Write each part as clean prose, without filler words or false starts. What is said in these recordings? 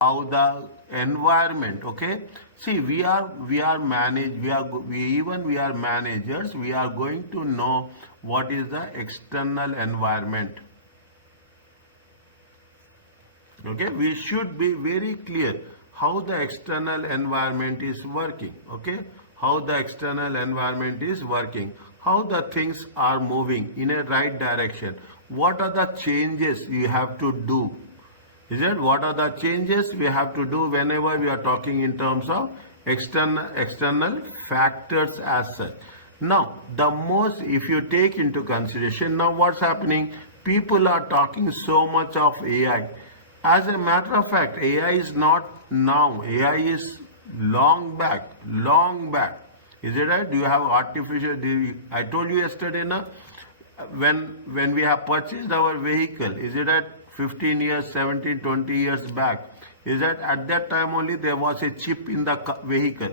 how the environment, okay. See, we are managed, we are managers, we are going to know what is the external environment. Okay, we should be very clear how the external environment is working. Okay, how the external environment is working, how the things are moving in a right direction, what are the changes you have to do. Is it what are the changes we have to do whenever we are talking in terms of external factors as such. Now, the most, if you take into consideration, now what's happening, people are talking so much of AI. As a matter of fact, AI is not now, AI is long back, long back. Is it right? Do you have artificial, I told you yesterday, na, when we have purchased our vehicle, is it at 15 years, 17, 20 years back, is that at that time only there was a chip in the vehicle.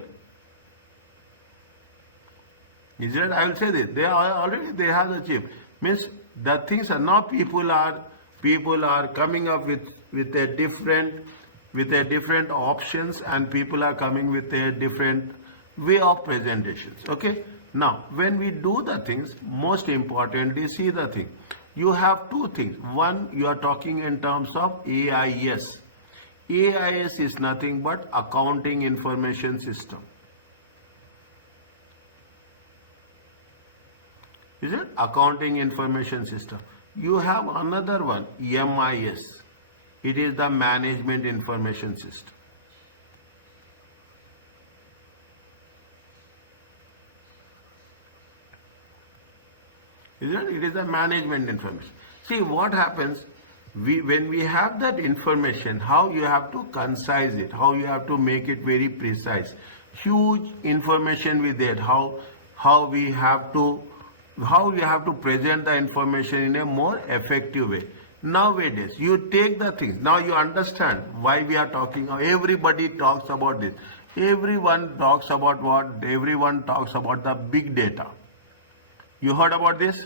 Is it? I will say this. They are already, they have the chip. Means the things are now, people are coming up with a different options, and people are coming with a different way of presentations. Okay. Now, when we do the things, most importantly, see the thing. You have two things. One, you are talking in terms of AIS. AIS is nothing but accounting information system. Is it? Accounting information system. You have another one, MIS. It is the management information system. It is a management information. See what happens, when we have that information, how you have to concise it, how you have to make it very precise. Huge information with it, how you have to present the information in a more effective way. Nowadays, you take the things, now you understand why we are talking, everybody talks about this. Everyone talks about what? Everyone talks about the big data. You heard about this?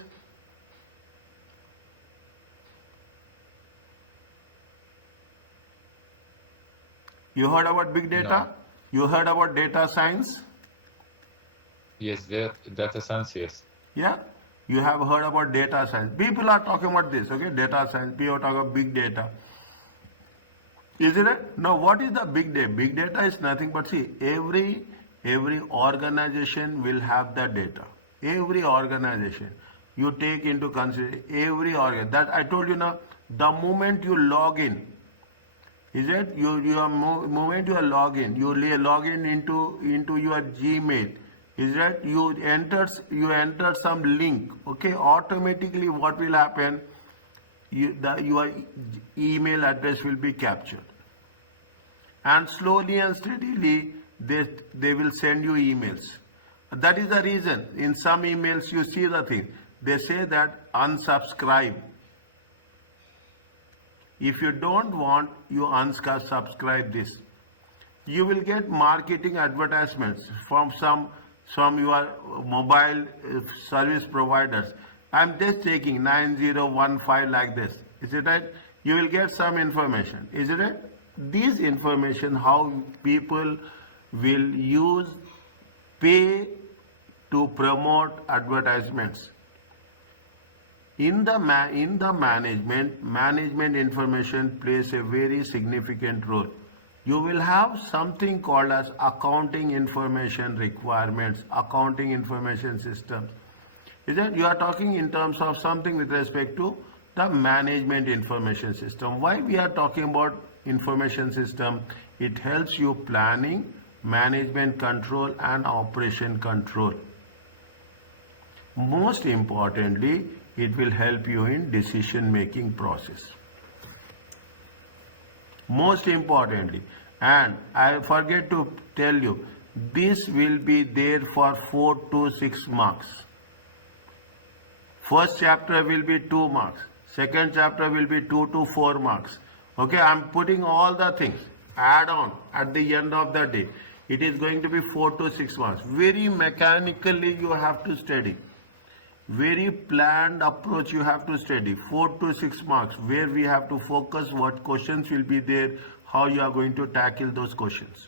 You heard about big data? No. You heard about data science? Yes, data science, yes. Yeah? You have heard about data science. People are talking about this, okay? Data science, people talk about big data. Isn't it? Now, what is the big data? Big data is nothing but, see, every organization will have the data. Every organization, you take into consideration every organ. That I told you now, the moment you log in, is it? Moment you are log in, you log in into your Gmail. Is that you enter some link? Okay, automatically what will happen? Your email address will be captured, and slowly and steadily they will send you emails. That is the reason in some emails you see the thing. They say that unsubscribe. If you don't want, you unsubscribe this. You will get marketing advertisements from your mobile service providers. I'm just taking 9015 like this. Is it right? You will get some information. Is it right? This information, how people will pay to promote advertisements. In the management information plays a very significant role. You will have something called as accounting information requirements, accounting information systems. Is that you are talking in terms of something with respect to the management information system. Why we are talking about information system? It helps you planning, management control, and operation control. Most importantly, it will help you in decision making process. Most importantly, and I forget to tell you, this will be there for 4 to 6 marks. First chapter will be 2 marks. Second chapter will be 2 to 4 marks. Okay, I am putting all the things, add on at the end of the day. It is going to be 4 to 6 marks. Very mechanically you have to study. Very planned approach you have to study. 4 to 6 marks, where we have to focus what questions will be there, how you are going to tackle those questions.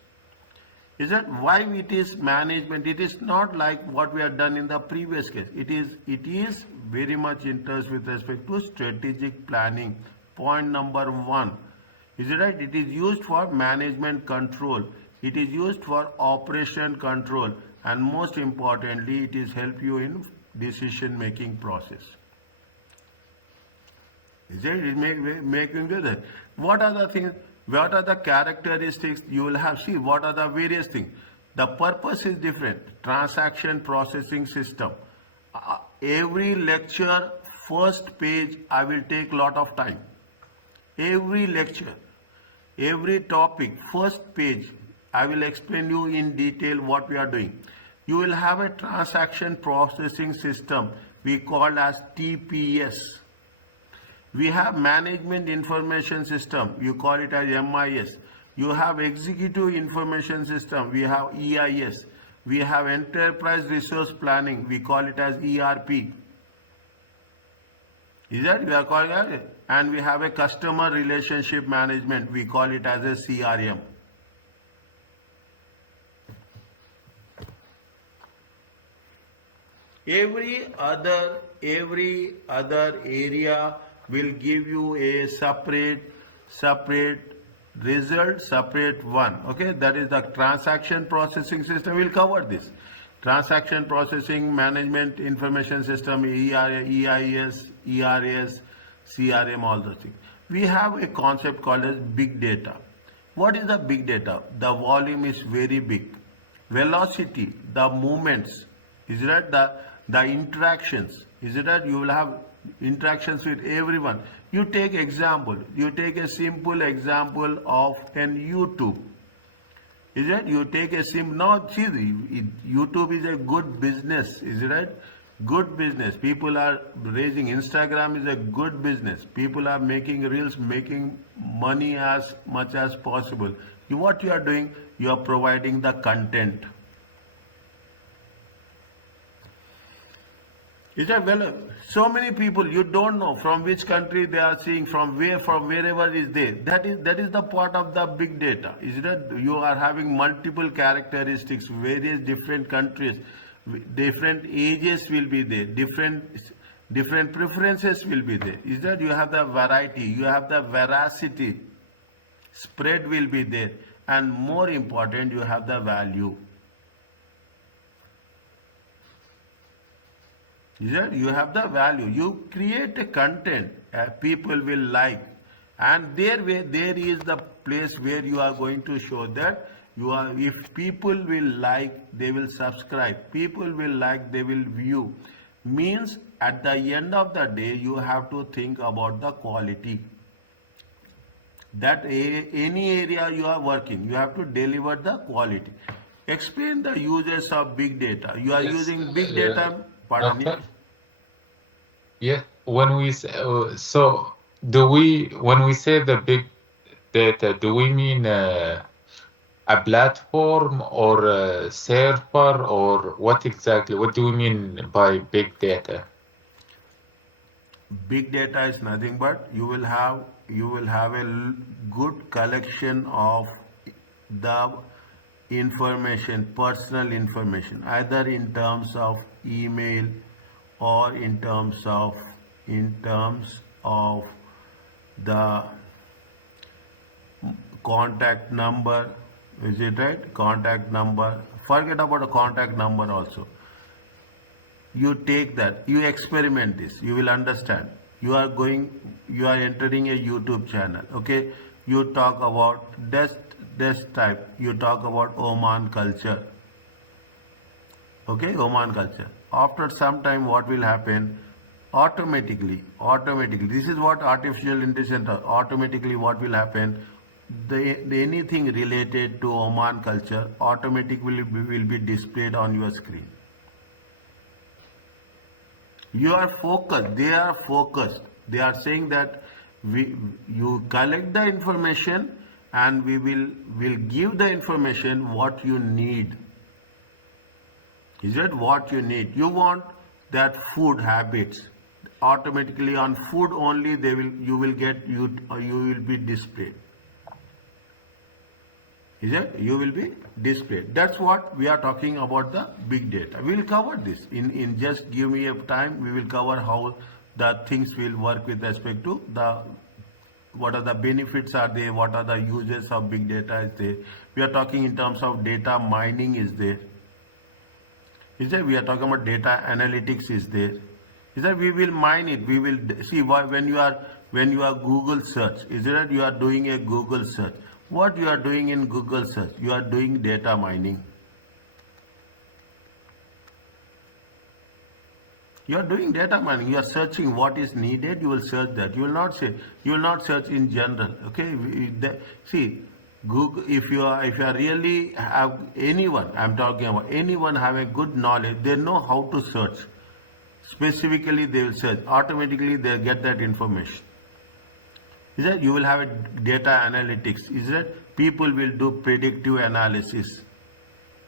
Is that why it is management? It is not like what we have done in the previous case. It is very much interest with respect to strategic planning. Point number one. Is it right? It is used for management control. It is used for operation control, and most importantly, it is help you in decision making process. Is it? It making good. What are the things? What are the characteristics you will have? See, what are the various things? The purpose is different. Transaction processing system. Every lecture, first page, I will take lot of time. Every lecture, every topic, first page, I will explain you in detail what we are doing. You will have a transaction processing system we call as TPS. We have management information system, you call it as MIS. You have executive information system, we have EIS. We have enterprise resource planning, we call it as ERP. Is that we are calling it? And we have a customer relationship management, we call it as a CRM. Every other area will give you a separate result, separate one. Okay, that is the transaction processing system. We'll cover this. Transaction processing management information system, EIS, ERS, CRM, all those things. We have a concept called as big data. What is the big data? The volume is very big. Velocity, the movements, is that the interactions, is it that you will have interactions with everyone. You take example, you take a simple example of an YouTube. Is it? You take a now see, YouTube is a good business, is it right? Good business. People are raising. Instagram is a good business. People are making reels, making money as much as possible. What you are doing, you are providing the content. Is that well? So many people you don't know from which country they are seeing, from wherever is there. That is the part of the big data. Is that you are having multiple characteristics, various different countries, different ages will be there, different preferences will be there. Is that you have the variety, you have the veracity, spread will be there, and more important, you have the value. Is that you have the value? You create a content people will like, and there is the place where you are going to show that you are. If people will like, they will subscribe. People will like, they will view. Means at the end of the day, you have to think about the quality. That any area you are working, you have to deliver the quality. Explain the uses of big data. You are using big data. Pardon me. Doctor? Yeah, when we say, when we say the big data, do we mean a platform or a server, or what exactly? What do we mean by big data? Big data is nothing but you will have a good collection of the information, personal information, either in terms of email or in terms of the contact number. Is it right? Contact number. Forget about a contact number also. You take that, you experiment this, you will understand. You are entering a YouTube channel. Okay, you talk about this type, you talk about Oman culture. Okay, Oman culture. After some time, what will happen? Automatically, this is what artificial intelligence does. Automatically, what will happen? Anything related to Oman culture automatically will be displayed on your screen. You are focused, they are focused. They are saying that you collect the information and we will give the information what you need. Is it what you need? You want that food habits. Automatically on food only you will be displayed. Is it? You will be displayed. That's what we are talking about the big data. We will cover this in just give me a time. We will cover how the things will work with respect to the what are the benefits are there, what are the uses of big data is there. We are talking in terms of data mining is there. Is that we are talking about data analytics is there. Is that we will mine it. We will see why when you are Google search. Is it that you are doing a Google search? What you are doing in Google search? You are doing data mining. You are doing data mining. You are searching what is needed. You will search that. You will not say. You will not search in general. Okay. See, Google. If you are really have anyone, I'm talking about anyone have a good knowledge. They know how to search. Specifically, they will search. Automatically, they get that information. Is that you will have a data analytics? Is that people will do predictive analysis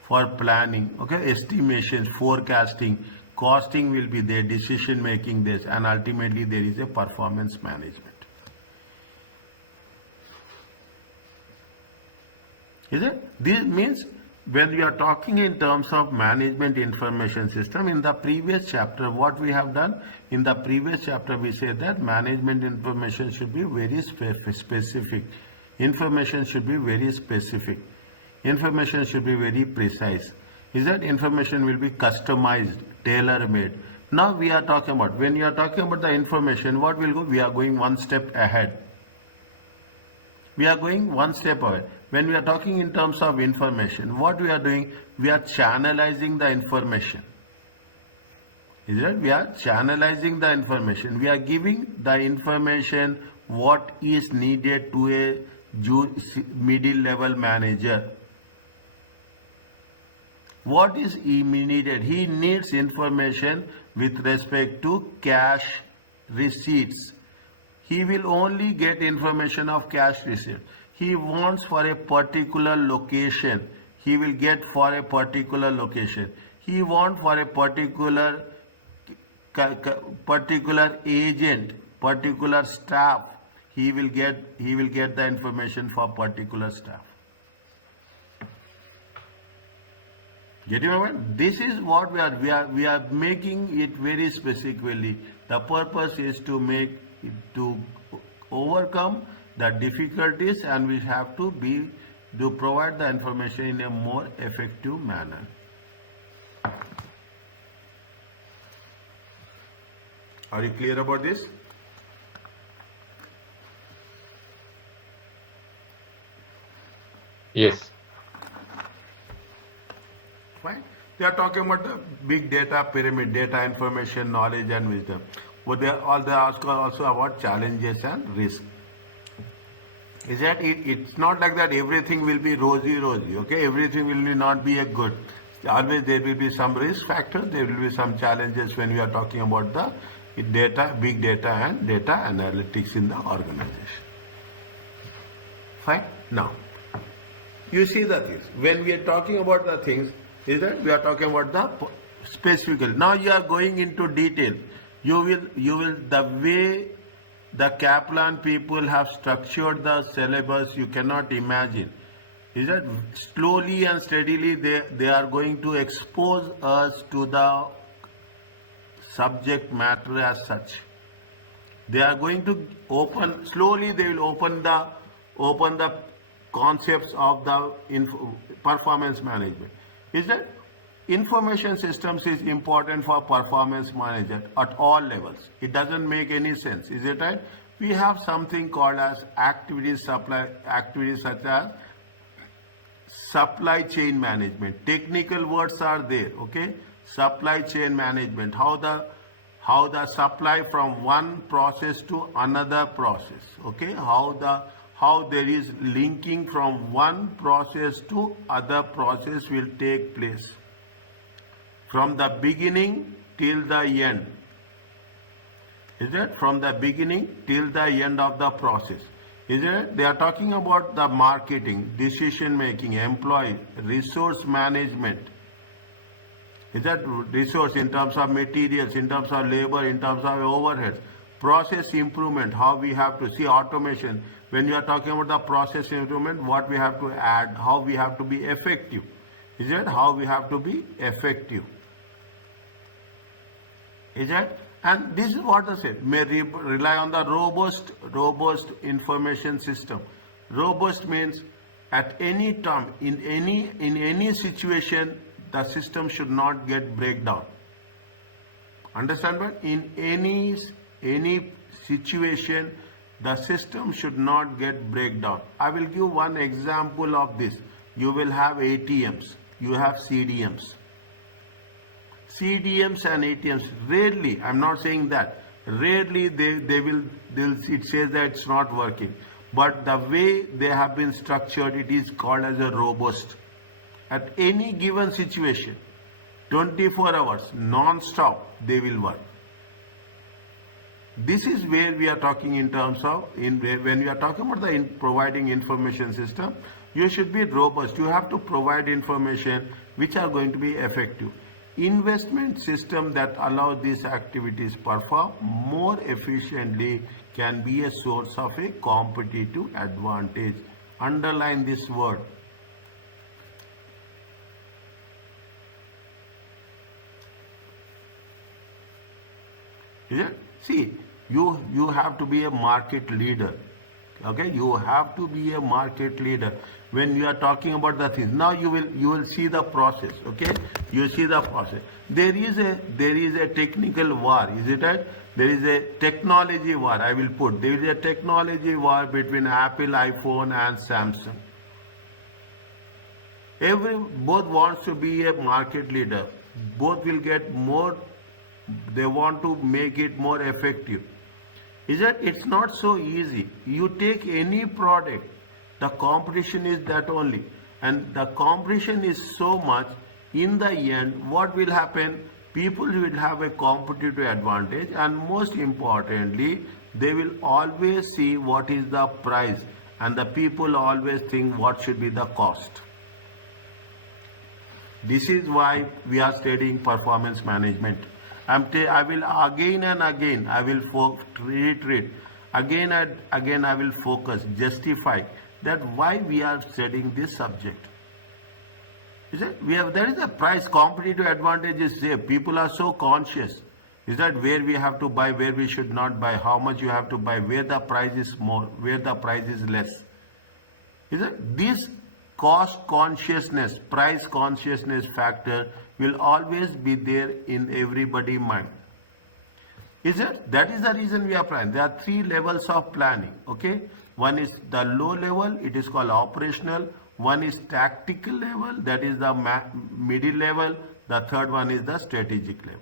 for planning? Okay, estimations, forecasting. Costing will be there, decision making this, and ultimately there is a performance management. Is it? This means when we are talking in terms of management information system, in the previous chapter, what we have done, in the previous chapter we said that management information should be very specific. Information should be very specific. Information should be very precise. Is that information will be customized, tailor-made. Now we are talking about, when you are talking about the information, what will go? We are going one step ahead. We are going one step ahead. When we are talking in terms of information, what we are doing? We are channelizing the information. Is that? We are channelizing the information. We are giving the information what is needed to a middle level manager. What is he needed? He needs information with respect to cash receipts. He will only get information of cash receipt. He wants for a particular location. He will get for a particular location. He wants for a particular agent, particular staff. He will get the information for particular staff. Get your point? This is what we are making it very specifically. The purpose is to overcome the difficulties, and we have to provide the information in a more effective manner. Are you clear about this? Yes. Fine. They are talking about the big data pyramid, data, information, knowledge, and wisdom. But they ask also about challenges and risk. Is that it's not like that everything will be rosy, okay? Everything will not be a good. Always there will be some risk factors, there will be some challenges when we are talking about the data, big data and data analytics in the organization. Fine? Now, you see the things. When we are talking about the things, is that we are talking about the specifically. Now you are going into detail. You will the way the Kaplan people have structured the syllabus, you cannot imagine. Is that slowly and steadily they are going to expose us to the subject matter as such. They are going to slowly they will open the concepts of the performance management. Is that information systems is important for performance management at all levels. It doesn't make any sense. Is it right? We have something called as activities such as supply chain management. Technical words are there, okay? Supply chain management. How the supply from one process to another process, okay? How there is linking from one process to other process will take place. From the beginning till the end. Is it? From the beginning till the end of the process. Is it? They are talking about the marketing, decision making, employee, resource management. Is that resource in terms of materials, in terms of labor, in terms of overheads? Process improvement, how we have to see automation. When you are talking about the process improvement, what we have to add, how we have to be effective. Is it? How we have to be effective. Is it? And this is what I said, may rely on the robust information system. Robust means at any time, in any situation, the system should not get breakdown. Understand what? In any situation, the system should not get breakdown. I will give one example of this. You will have ATMs, you have CDMs. CDMs and ATMs, rarely, I'm not saying that, rarely it says that it's not working. But the way they have been structured, it is called as a robust. At any given situation, 24 hours, non-stop, they will work. This is where we are talking in terms of, when we are talking about the providing information system, you should be robust. You have to provide information which are going to be effective. Investment system that allow these activities perform more efficiently can be a source of a competitive advantage. Underline this word. Is it? See, you have to be a market leader. Okay, you have to be a market leader when you are talking about the things. Now you will see the process. Okay, you see the process. There is a technical war. Is it right? There is a technology war. I will put there is a technology war between Apple, iPhone, and Samsung. Both wants to be a market leader. Both will get more. They want to make it more effective. Is that it's not so easy. You take any product, the competition is that only, and the competition is so much. In the end, what will happen? People will have a competitive advantage, and most importantly, they will always see what is the price, and the people always think what should be the cost. This is why we are studying performance management. I will again and again, I will reiterate, again and again I will focus, justify that why we are studying this subject. Is it? There is a price, competitive advantage is there. People are so conscious. Is that where we have to buy, where we should not buy, how much you have to buy, where the price is more, where the price is less. Is it? This cost consciousness, price consciousness factor will always be there in everybody's mind. Is it? That is the reason we are planning. There are 3 levels of planning. Okay, one is the low level, it is called operational. One is tactical level, that is the middle level. The third one is the strategic level.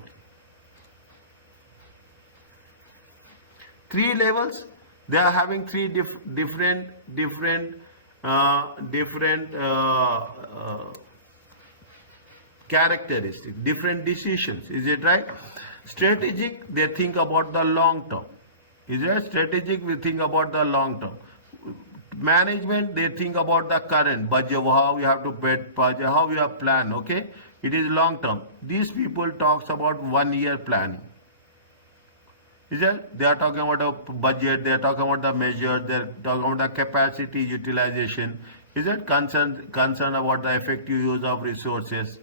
3 levels. They are having 3 different characteristics, different decisions. Is it right? Strategic, they think about the long term. Is it? Strategic, we think about the long term. Management, they think about the current budget, how we have to budget, how we have plan. Okay, it is long term. These people talks about 1 year planning. Is it? They are talking about a budget, they are talking about the measure, they are talking about the capacity utilization. Is it? Concern about the effective use of resources.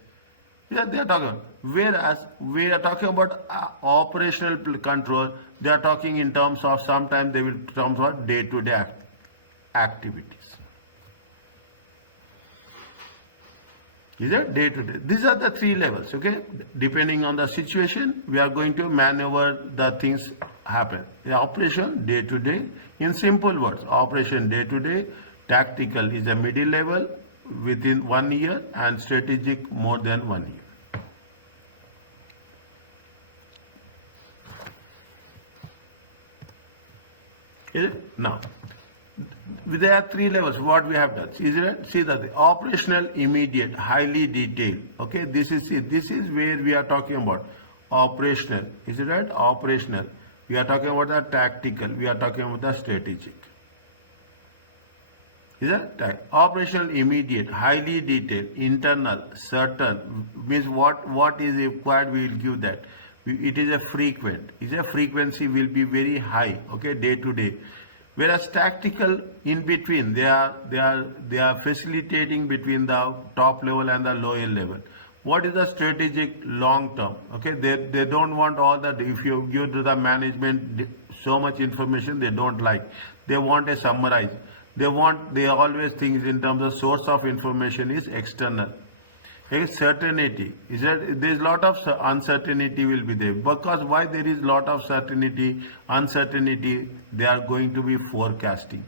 Yeah, they are talking. Whereas we are talking about operational control, they are talking in terms of, sometimes they will terms of day-to-day activities. Is it? Day-to-day. These are the 3 levels. Okay, depending on the situation, we are going to maneuver the things happen. The operation day-to-day. In simple words, operation day-to-day. Tactical is a middle level within 1 year, and strategic more than 1 year. Is it? Now, there are 3 levels. What we have done? Is it? See that the operational, immediate, highly detailed. Okay, this is where we are talking about operational. Is it right? Operational. We are talking about the tactical. We are talking about the strategic. Is that operational, immediate, highly detailed, internal, certain, means what is required, we will give that. it is a frequent. Is a frequency will be very high, okay, day to day. Whereas tactical, in between, they are facilitating between the top level and the lower level. What is the strategic long term? Okay, they don't want all that. If you give to the management so much information, they don't like. They want a summarize. They always think in terms of source of information is external. Okay, certainty is that there is lot of uncertainty will be there, because why there is lot of uncertainty, they are going to be forecasting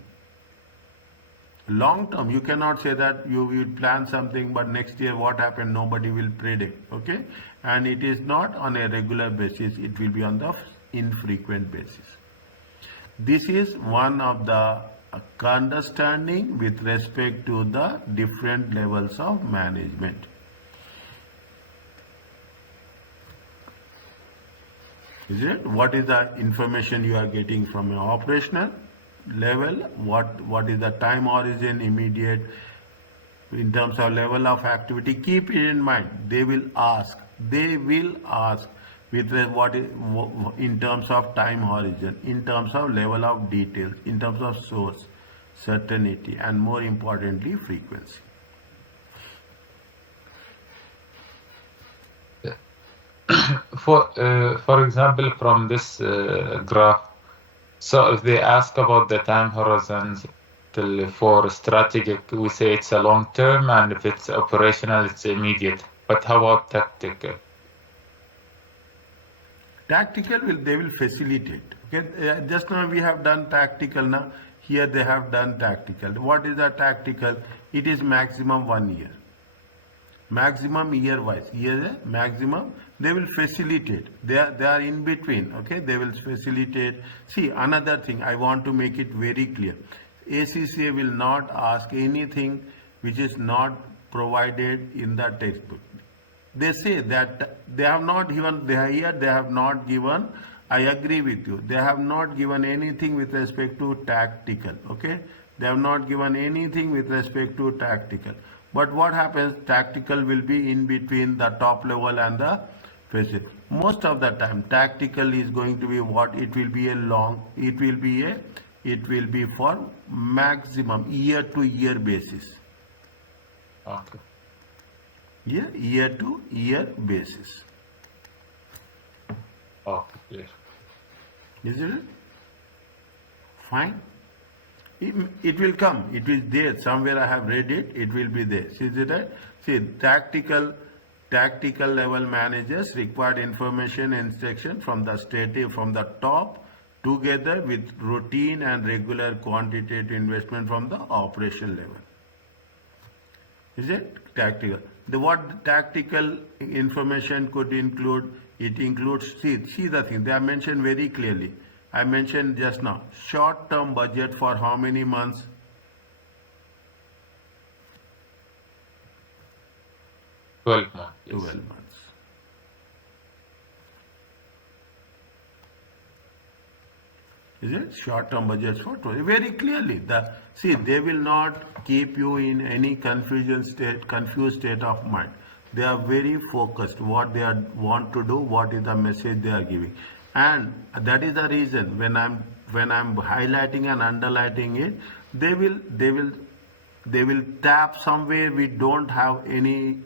long term. You cannot say that you will plan something but next year what happened nobody will predict, okay, and it is not on a regular basis, it will be on the infrequent basis. This is one of the understanding with respect to the different levels of management. Is it? What is the information you are getting from an operational level? What is the time origin, immediate, in terms of level of activity? Keep it in mind. They will ask with what is in terms of time horizon, in terms of level of details, in terms of source, certainty, and more importantly, frequency. For example, from this graph, so if they ask about the time horizons for strategic, we say it's a long term, and if it's operational, it's immediate. But how about tactical? Tactical they will facilitate. Okay, just now we have done tactical. Now here they have done tactical. What is the tactical? It is maximum 1 year. Maximum year wise, maximum they will facilitate. They are in between. Okay, they will facilitate. See, another thing I want to make it very clear: ACCA will not ask anything which is not provided in the textbook. They say that they have not given. They have not given. I agree with you. They have not given anything with respect to tactical. Okay, they have not given anything with respect to tactical. But what happens? Tactical will be in between the top level and the facet. Most of the time, tactical is going to be what? It will be a long. It will be for maximum year to year basis. Okay. Yeah, year to year basis. Okay. Yes. Is it? Fine. It will come. It is there. Somewhere I have read it. It will be there. See that? See, tactical level managers required information instruction from the top, together with routine and regular quantitative investment from the operation level. Is it tactical? What tactical information could include? It includes, see the thing, they are mentioned very clearly. I mentioned just now, short-term budget for how many months? 12 months. Yes. 12 months. Is it? Short-term budgets for 12. Very clearly. They will not keep you in any confused state of mind. They are very focused. What they want to do, what is the message they are giving. And that is the reason when I'm highlighting and underlining it, they will tap somewhere we don't have any.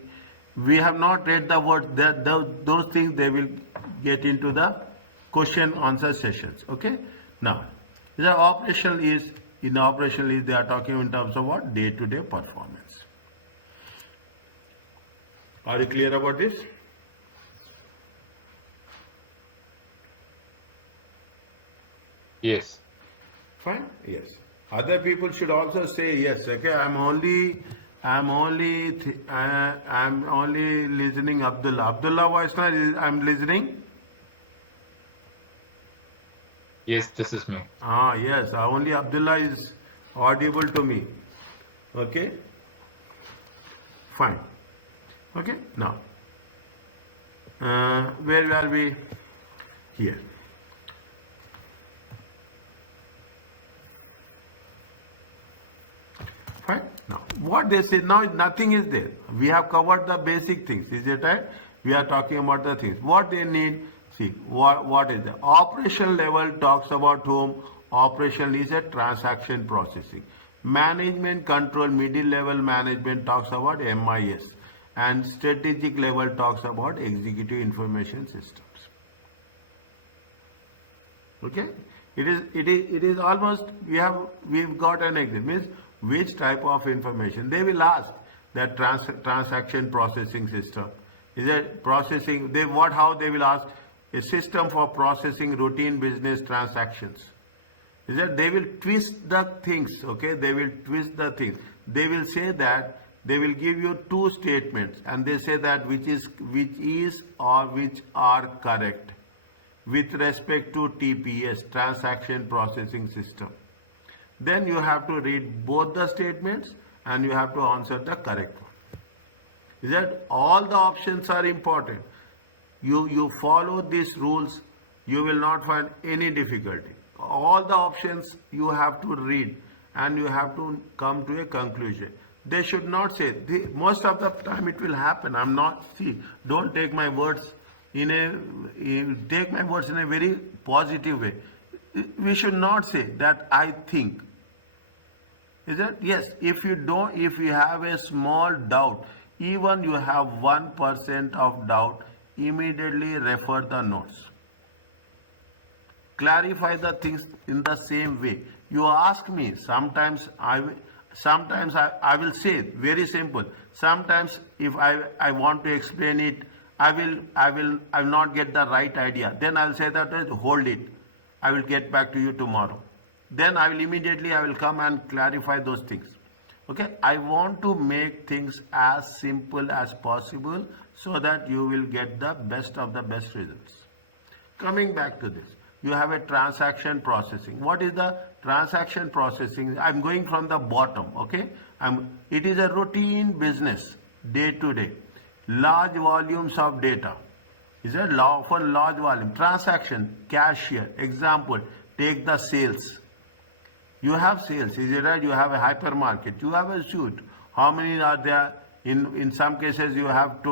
We have not read the word. Those things they will get into the question answer sessions. Okay. Now, the operational is they are talking in terms of what? Day to day performance. Are you clear about this? Yes. Fine. Yes. Other people should also say yes. Okay. I'm only listening. Abdullah voice now. I'm listening. Yes, this is me. Yes. Only Abdullah is audible to me. Okay. Fine. Okay. Now, where are we? Here. Fine. Now, what they say now, nothing is there. We have covered the basic things. Is it right? We are talking about the things. What they need? See, what is the operational level talks about whom? Operational is a transaction processing. Management control, middle level management talks about MIS, and strategic level talks about executive information systems. Okay, it is almost we've got an example. Means which type of information they will ask. That transaction processing system is it processing. How they will ask a system for processing routine business transactions. Is that they will twist the things. Okay, they will twist the things. They will say that they will give you two statements, and they say that which is or which are correct with respect to TPS, transaction processing system. Then you have to read both the statements and you have to answer the correct one. Is that all the options are important? You follow these rules, you will not find any difficulty. All the options you have to read and you have to come to a conclusion. They should not say, most of the time it will happen. Don't take my words in a very positive way. We should not say that I think. Is that? Yes, if you have a small doubt, even you have 1% of doubt, immediately refer the notes. Clarify the things in the same way. You ask me, sometimes I will say very simple. Sometimes if I want to explain it, I will not get the right idea. Then I will say that hold it. I will get back to you tomorrow. Then I will come and clarify those things. Okay, I want to make things as simple as possible so that you will get the best of the best results. Coming back to this, you have a transaction processing. What is the transaction processing? I'm going from the bottom. Okay, it is a routine business, day to day, large volumes of data. Is a for large volume transaction, cashier. Example, take the sales. You have sales, is it right? You have a hypermarket, you have a suit. How many are there? In some cases, you have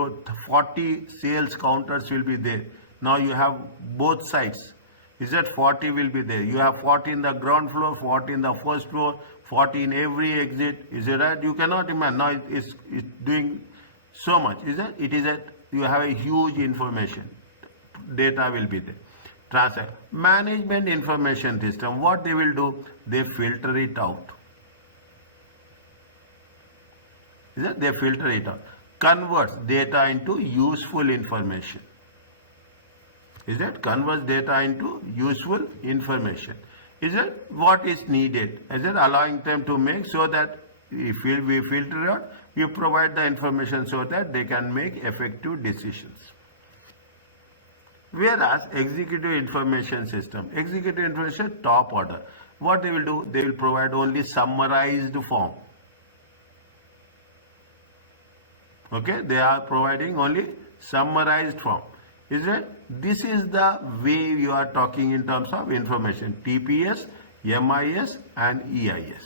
40 sales counters will be there. Now you have both sides. Is that 40 will be there? You have 40 in the ground floor, 40 in the first floor, 40 in every exit. Is it right? You cannot imagine. Now it's doing so much. Is that? You have a huge information. Data will be there. Management information system, what they will do? They filter it out. Is it? They filter it out. Converts data into useful information. Is it? Converts data into useful information. Is it? What is needed? Is it? Allowing them to make so that if we filter out, we provide the information so that they can make effective decisions. Whereas executive information system, top order. What they will do? They will provide only summarized form. Okay, they are providing only summarized form. Is it? This is the way you are talking in terms of information. TPS, MIS and EIS.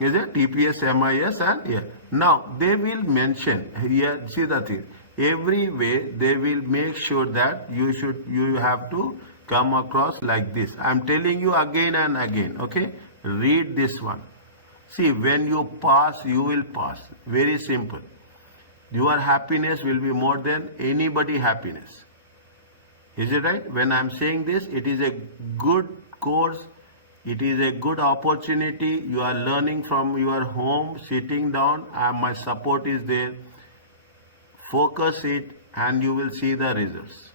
Is it? TPS, MIS and EIS. Now they will mention here, see the thing. Every way they will make sure that you have to come across like this. I'm telling you again and again. Okay, read this one. See, when you pass, you will pass. Very simple. Your happiness will be more than anybody happiness. Is it right? When I'm saying this, it is a good course. It is a good opportunity. You are learning from your home, sitting down, and my support is there. Focus it and you will see the results.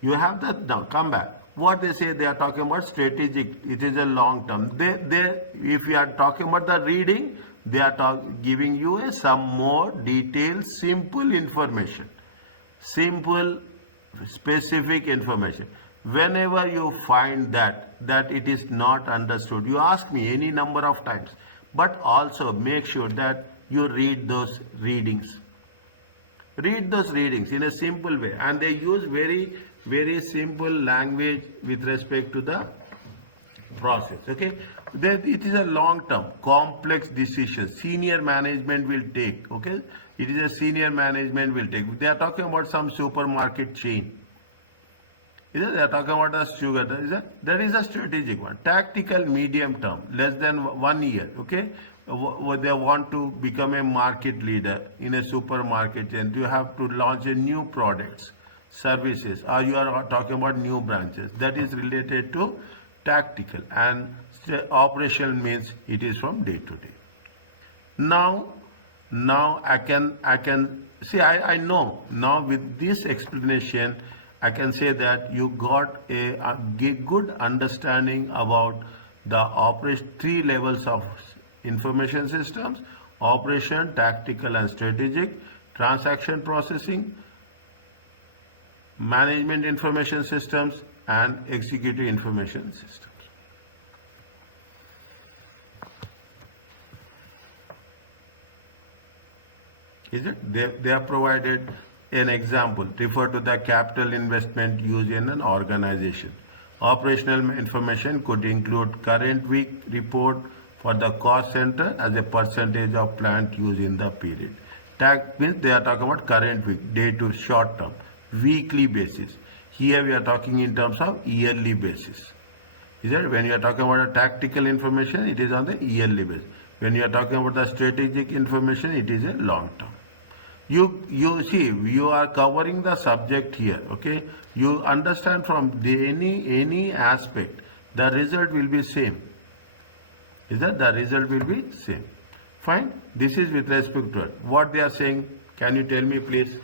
You have that now. Come back. What they say, they are talking about strategic. It is a long term. If we are talking about the reading, they are giving you some more detailed, simple information. Simple, specific information. Whenever you find that it is not understood, you ask me any number of times. But also make sure that you read those readings. Read those readings in a simple way, and they use very, very simple language with respect to the process. Okay, then it is a long term complex decision senior management will take. Okay, it is a senior management will take. They are talking about some supermarket chain. Is it? They are talking about the sugar. That is a strategic one. Tactical medium term, less than 1 year. Okay, they want to become a market leader in a supermarket chain. You have to launch a new products, services, or you are talking about new branches. That is related to tactical, and operational means it is from day to day. Now I can see, I know now with this explanation I can say that you got a good understanding about the operation, three levels of information systems: operation, tactical and strategic, transaction processing, management information systems, and executive information systems. Is it? They have provided an example. Refer to the capital investment used in an organization. Operational information could include current week report for the cost center as a percentage of plant use in the period. Tax means they are talking about current week, day to short term, weekly basis. Here we are talking in terms of yearly basis. Is that when you are talking about a tactical information, it is on the yearly basis. When you are talking about the strategic information, it is a long term. You see, you are covering the subject here. Okay, you understand from any aspect, the result will be same. Is that the result will be same? Fine. This is with respect to it. What they are saying, can you tell me please?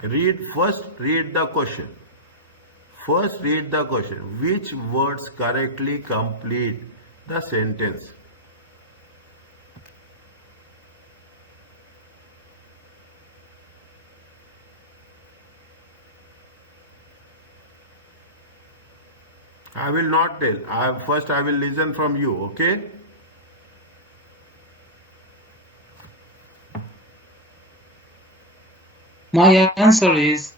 Read the question. First read the question. Which words correctly complete the sentence? I will not tell. First I will listen from you, okay? My answer is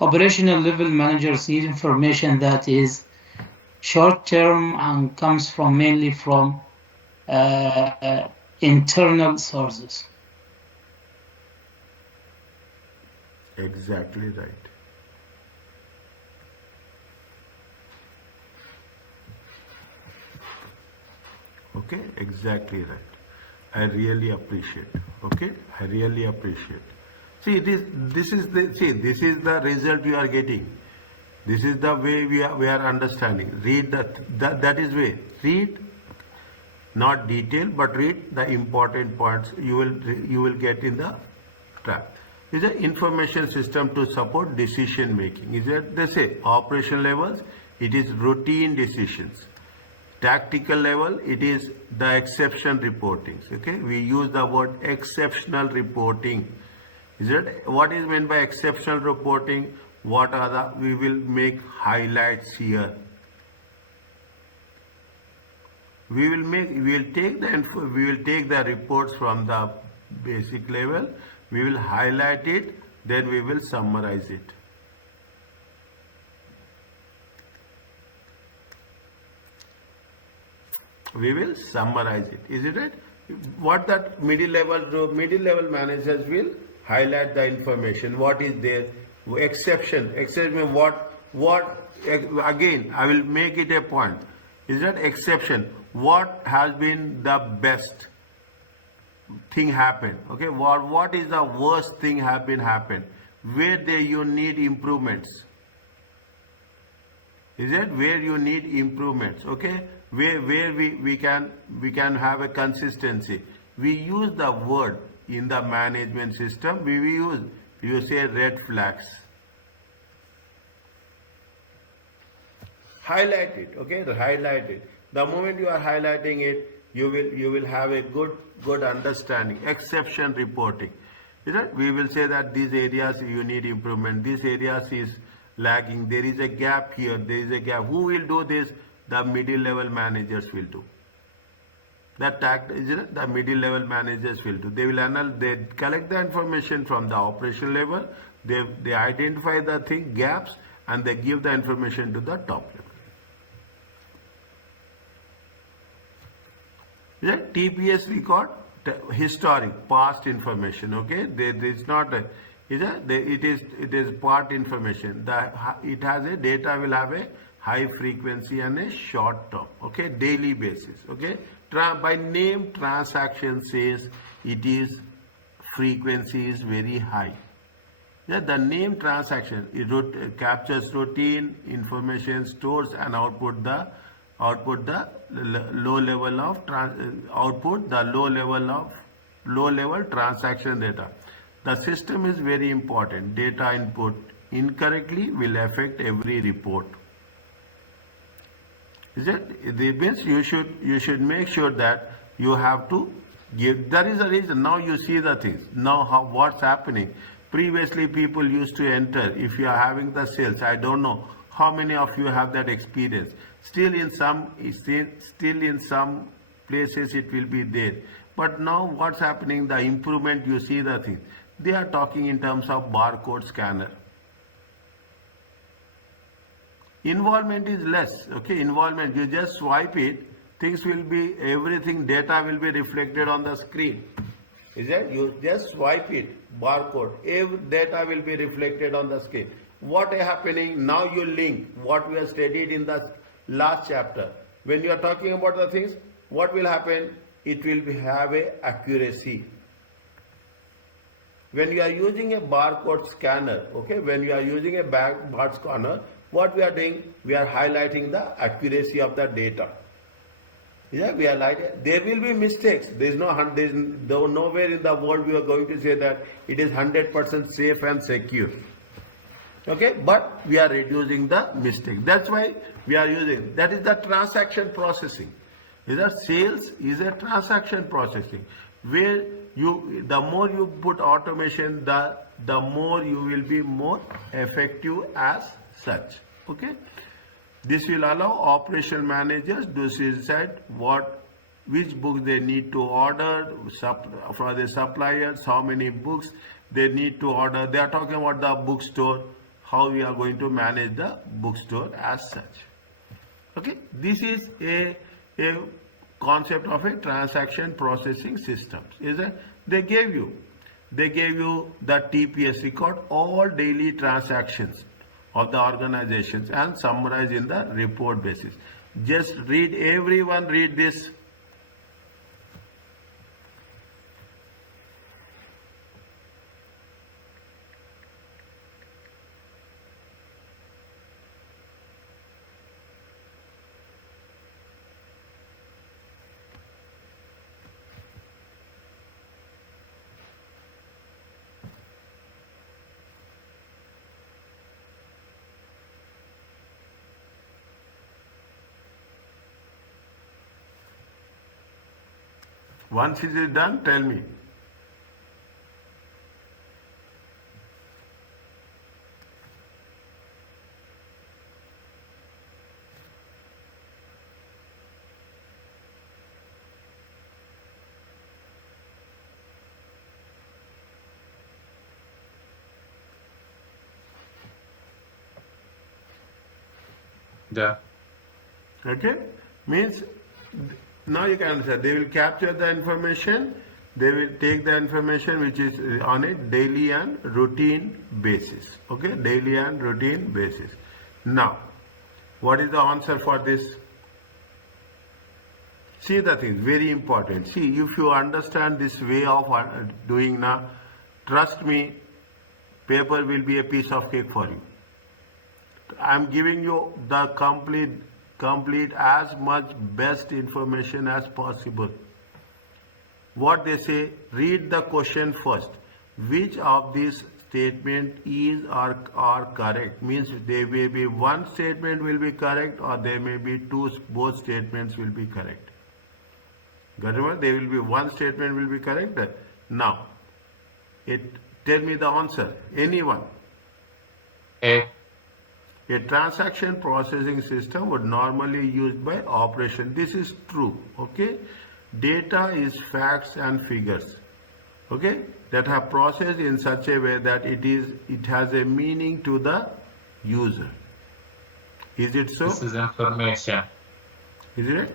operational level managers need information that is short term and comes from mainly from internal sources. Exactly right. Okay, exactly right. I really appreciate. Okay, I really appreciate. See, this is the result we are getting. This is the way we are understanding. Read that is way. Read, not detail, but read the important points. You will get in the trap. Is an information system to support decision making. Is it? They say operation levels. It is routine decisions. Tactical level, it is the exception reporting. Okay, we use the word exceptional reporting. Is it? What is meant by exceptional reporting? What are the? We will make highlights here. We will take the reports from the basic level. We will highlight it. Then we will summarize it. We will summarize it. Is it right? What that middle level managers will highlight the information. What is there? Exception means what again I will make it a point. Is that exception? What has been the best thing happened? Okay, what is the worst thing have been happened? Where there you need improvements? Is it where you need improvements? Okay, where we can have a consistency. We use the word in the management system. You say red flags. Highlight it. Okay, highlight it. The moment you are highlighting it, you will have a good understanding. Exception reporting. Is it? We will say that these areas you need improvement. These areas is lagging. There is a gap here. There is a gap. Who will do this? The middle level managers will do. That tact is the middle level managers will do. They will they collect the information from the operation level, they identify the gaps, and they give the information to the top level. Yeah, TPS record historic past information. Okay, there is not a, it is part information. It has a data will have a high frequency and a short term. Okay, daily basis. Okay, by name transaction says it is frequency is very high. Yeah, the name transaction it captures routine information, stores and output the low level of low level transaction data. The system is very important. Data input incorrectly will affect every report. Is it? It means you should make sure that you have to give. That is the reason. Now you see the things. Now what's happening? Previously people used to enter. If you are having the sales, I don't know how many of you have that experience. Still in some places it will be there. But now what's happening? The improvement, you see the thing. They are talking in terms of barcode scanner. Involvement is less. Okay, involvement, you just swipe it, things will be, everything, data will be reflected on the screen. Is that? You just swipe it, barcode, every data will be reflected on the screen. What is happening? Now you link what we have studied in the last chapter. When you are talking about the things, what will happen? It will have a accuracy. When you are using a barcode scanner, okay, when you are using a barcode scanner, what we are doing? We are highlighting the accuracy of the data. Yeah, we are like, there will be mistakes. There is nowhere in the world we are going to say that it is 100% safe and secure. Okay, but we are reducing the mistake. That's why we are using, that is the transaction processing. Sales is a transaction processing, where the more you put automation, the more you will be more effective as such. Okay, this will allow operational managers to decide which books they need to order for the suppliers, how many books they need to order. They are talking about the bookstore, how we are going to manage the bookstore as such. Okay, this is a concept of a transaction processing system. They gave you the TPS record, all daily transactions of the organizations, and summarize in the report basis. Just read, everyone read this. Once it is done, tell me. Yeah. Okay, means now you can understand. They will capture the information. They will take the information which is on a daily and routine basis. Okay, daily and routine basis. Now, what is the answer for this? See the thing, very important. See, if you understand this way of doing now, trust me, paper will be a piece of cake for you. I am giving you the complete as much best information as possible. What they say, read the question first. Which of these statement is or are correct? Means there may be one statement will be correct, or there may be both statements will be correct. Got it? There will be one statement will be correct. Now, tell me the answer. Anyone? A. A transaction processing system would normally used by operation. This is true. Okay. Data is facts and figures, okay, that are processed in such a way that it has a meaning to the user. Is it so? This is information. Is it?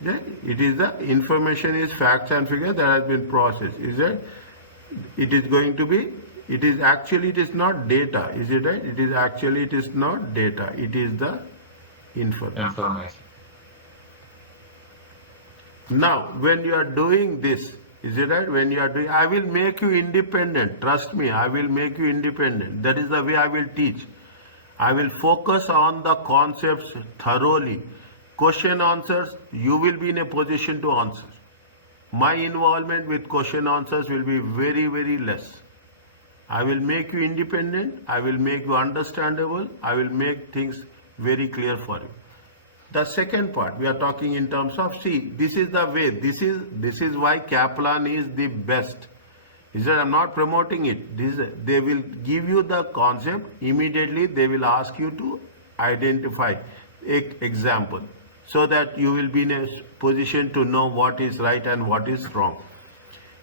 Yeah, it is the information is facts and figures that has been processed. Is it? It is going to be. It is actually it is not data. Is it right? It is actually it is not data. It is the information. Now, when you are doing this, is it right? When you are doing, I will make you independent. Trust me, I will make you independent. That is the way I will teach. I will focus on the concepts thoroughly. Question answers, you will be in a position to answer. My involvement with question answers will be very, very less. I will make you independent. I will make you understandable. I will make things very clear for you. The second part, we are talking in terms of, see, this is the way, this is why Kaplan is the best. Is that I'm not promoting it. They will give you the concept, immediately they will ask you to identify an example so that you will be in a position to know what is right and what is wrong.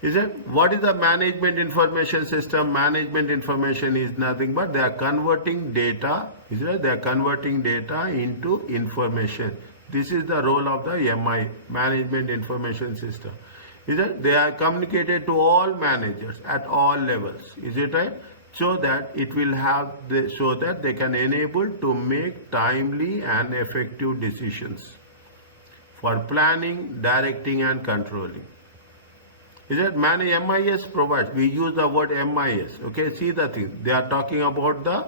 Is it? What is the management information system? Management information is nothing but they are converting data. Is it? They are converting data into information. This is the role of the MI, management information system. Is it? They are communicated to all managers at all levels. Is it right? So that it will have so that they can enable to make timely and effective decisions for planning, directing, and controlling. Is that MIS provides? We use the word MIS. Okay, see the thing. They are talking about the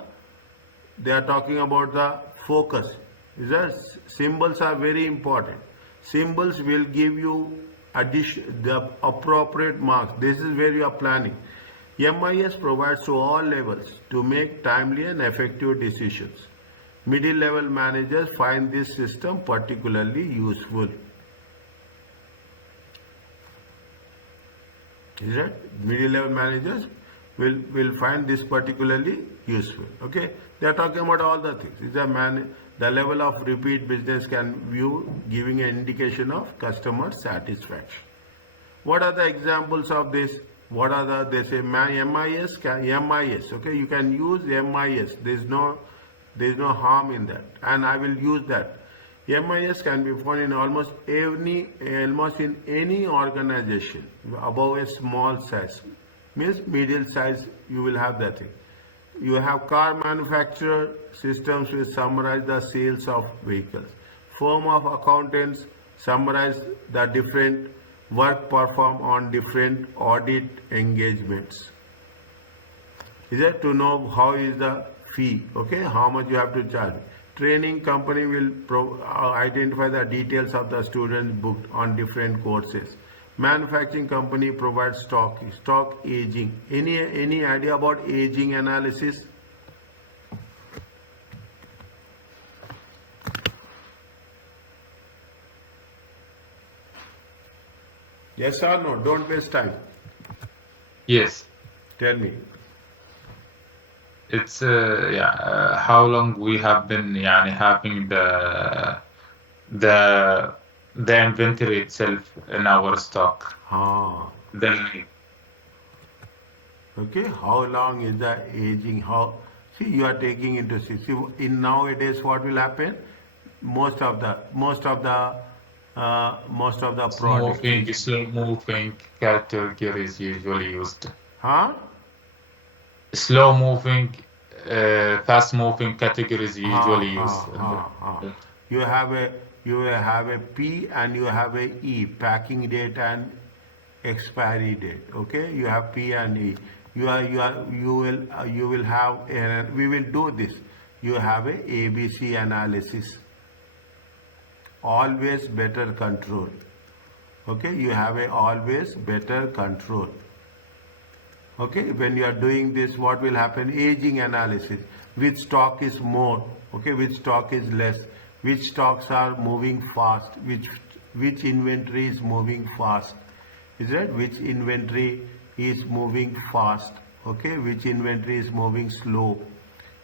focus. Is that symbols are very important. Symbols will give you the appropriate marks. This is where you are planning. MIS provides to all levels to make timely and effective decisions. Middle level managers find this system particularly useful. Is that middle level managers will find this particularly useful. Okay, they are talking about all the things. Is the level of repeat business can view giving an indication of customer satisfaction. What are the examples of this? What are they say MIS? MIS. Okay, you can use MIS. There is no harm in that, and I will use that. MIS can be found in almost in any organization above a small size. Means middle size, you will have that thing. You have car manufacturer systems which summarize the sales of vehicles. Firm of accountants summarize the different work performed on different audit engagements. Is that to know how is the fee? Okay, how much you have to charge. Training company will identify the details of the students booked on different courses. Manufacturing company provides stock aging. Any idea about aging analysis? Yes or no? Don't waste time. Yes. Tell me. It's how long we have been having the inventory itself in our stock. Then okay, how long is the aging? How see you are taking into see in nowadays what will happen? Most of the products. slow moving categories usually used. Huh? Slow moving, fast moving categories usually used. You have a P and you have a E, packing date and expiry date. Okay, you have P and E. You will have, and we will do this. You have a ABC analysis. Always better control. Okay, you have a always better control. Okay, when you are doing this, what will happen? Aging analysis. Which stock is more? Okay, which stock is less? Which stocks are moving fast? Which inventory is moving fast? Is that which inventory is moving fast? Okay, which inventory is moving slow?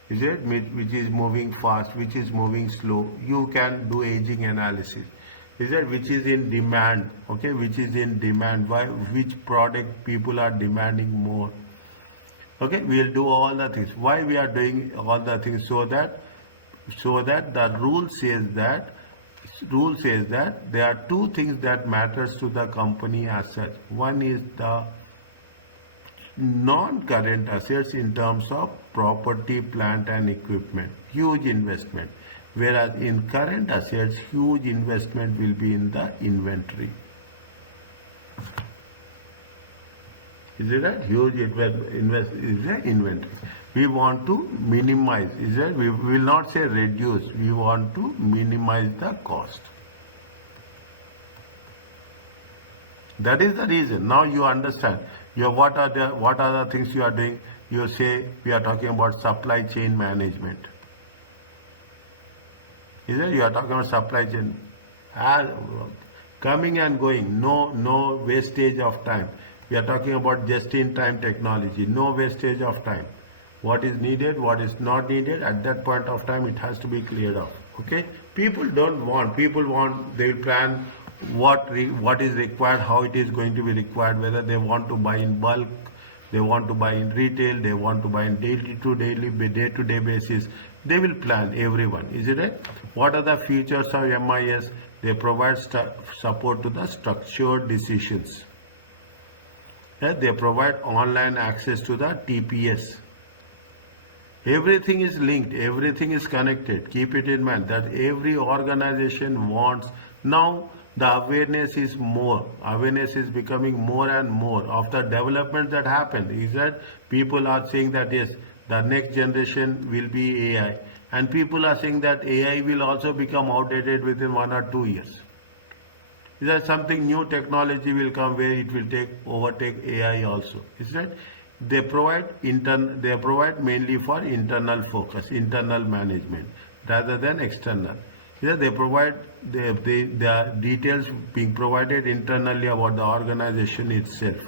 Is it which is moving fast? Which is moving slow? You can do aging analysis. is that which is in demand, okay, which is in demand, why, which product people are demanding more. Okay, we'll do all the things. Why we are doing all the things? So that the rule says that there are two things that matters to the company as such. One is the non-current assets in terms of property, plant and equipment, huge investment, whereas in current assets huge investment will be in the inventory. Is it a huge is the inventory? We want to minimize. Is it? We will not say reduce. We want to minimize the cost. That is the reason. Now you understand. What are the things you are doing? You say we are talking about supply chain management. Is it? You are talking about supply chain. Coming and going. No wastage of time. We are talking about just-in-time technology. No wastage of time. What is needed, what is not needed, at that point of time it has to be cleared off. Okay? People want, they will plan what is required, how it is going to be required, whether they want to buy in bulk, they want to buy in retail, they want to buy in day-to-day basis. They will plan, everyone. Is it right? What are the features of MIS? They provide support to the structured decisions. They provide online access to the TPS. Everything is linked, everything is connected. Keep it in mind that every organization wants. Now the awareness is more. Awareness is becoming more and more of the development that happened. Is that people are saying that yes, the next generation will be AI. And people are saying that AI will also become outdated within 1 or 2 years. Is that something new technology will come where it will overtake AI also? Is that they provide mainly for internal focus, internal management rather than external. Is that they provide the details being provided internally about the organization itself.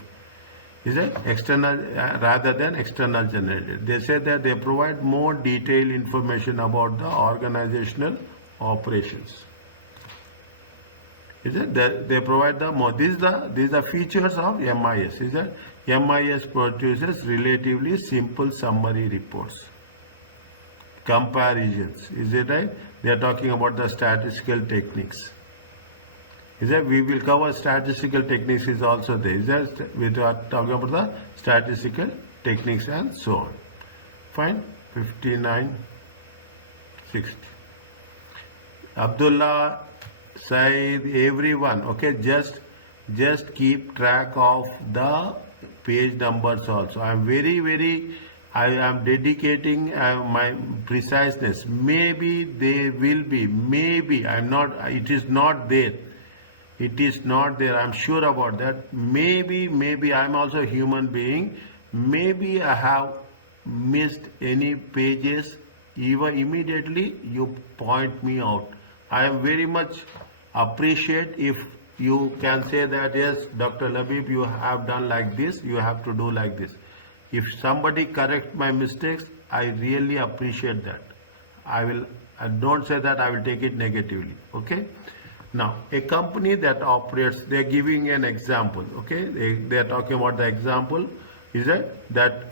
Is that external rather than external generated? They say that they provide more detailed information about the organizational operations. Is it? They provide the more. These are the features of MIS. Is that MIS produces relatively simple summary reports, comparisons. Is it right? They are talking about the statistical techniques. Is that we will cover statistical techniques is also there. Is that we are talking about the statistical techniques and so on. Fine. 59, 60. Abdullah, Said, everyone, okay, just keep track of the page numbers also. I am I am dedicating my preciseness. Maybe they will be, maybe I am not, it is not there. It is not there, I am sure about that. Maybe I am also a human being. Maybe I have missed any pages. Even immediately you point me out. I am very much appreciate if you can say that yes, Dr. Labib, you have done like this, you have to do like this. If somebody correct my mistakes, I really appreciate that. I don't say that I will take it negatively. Okay. Now, a company that operates, they are giving an example. Okay, they are talking about the example. Is that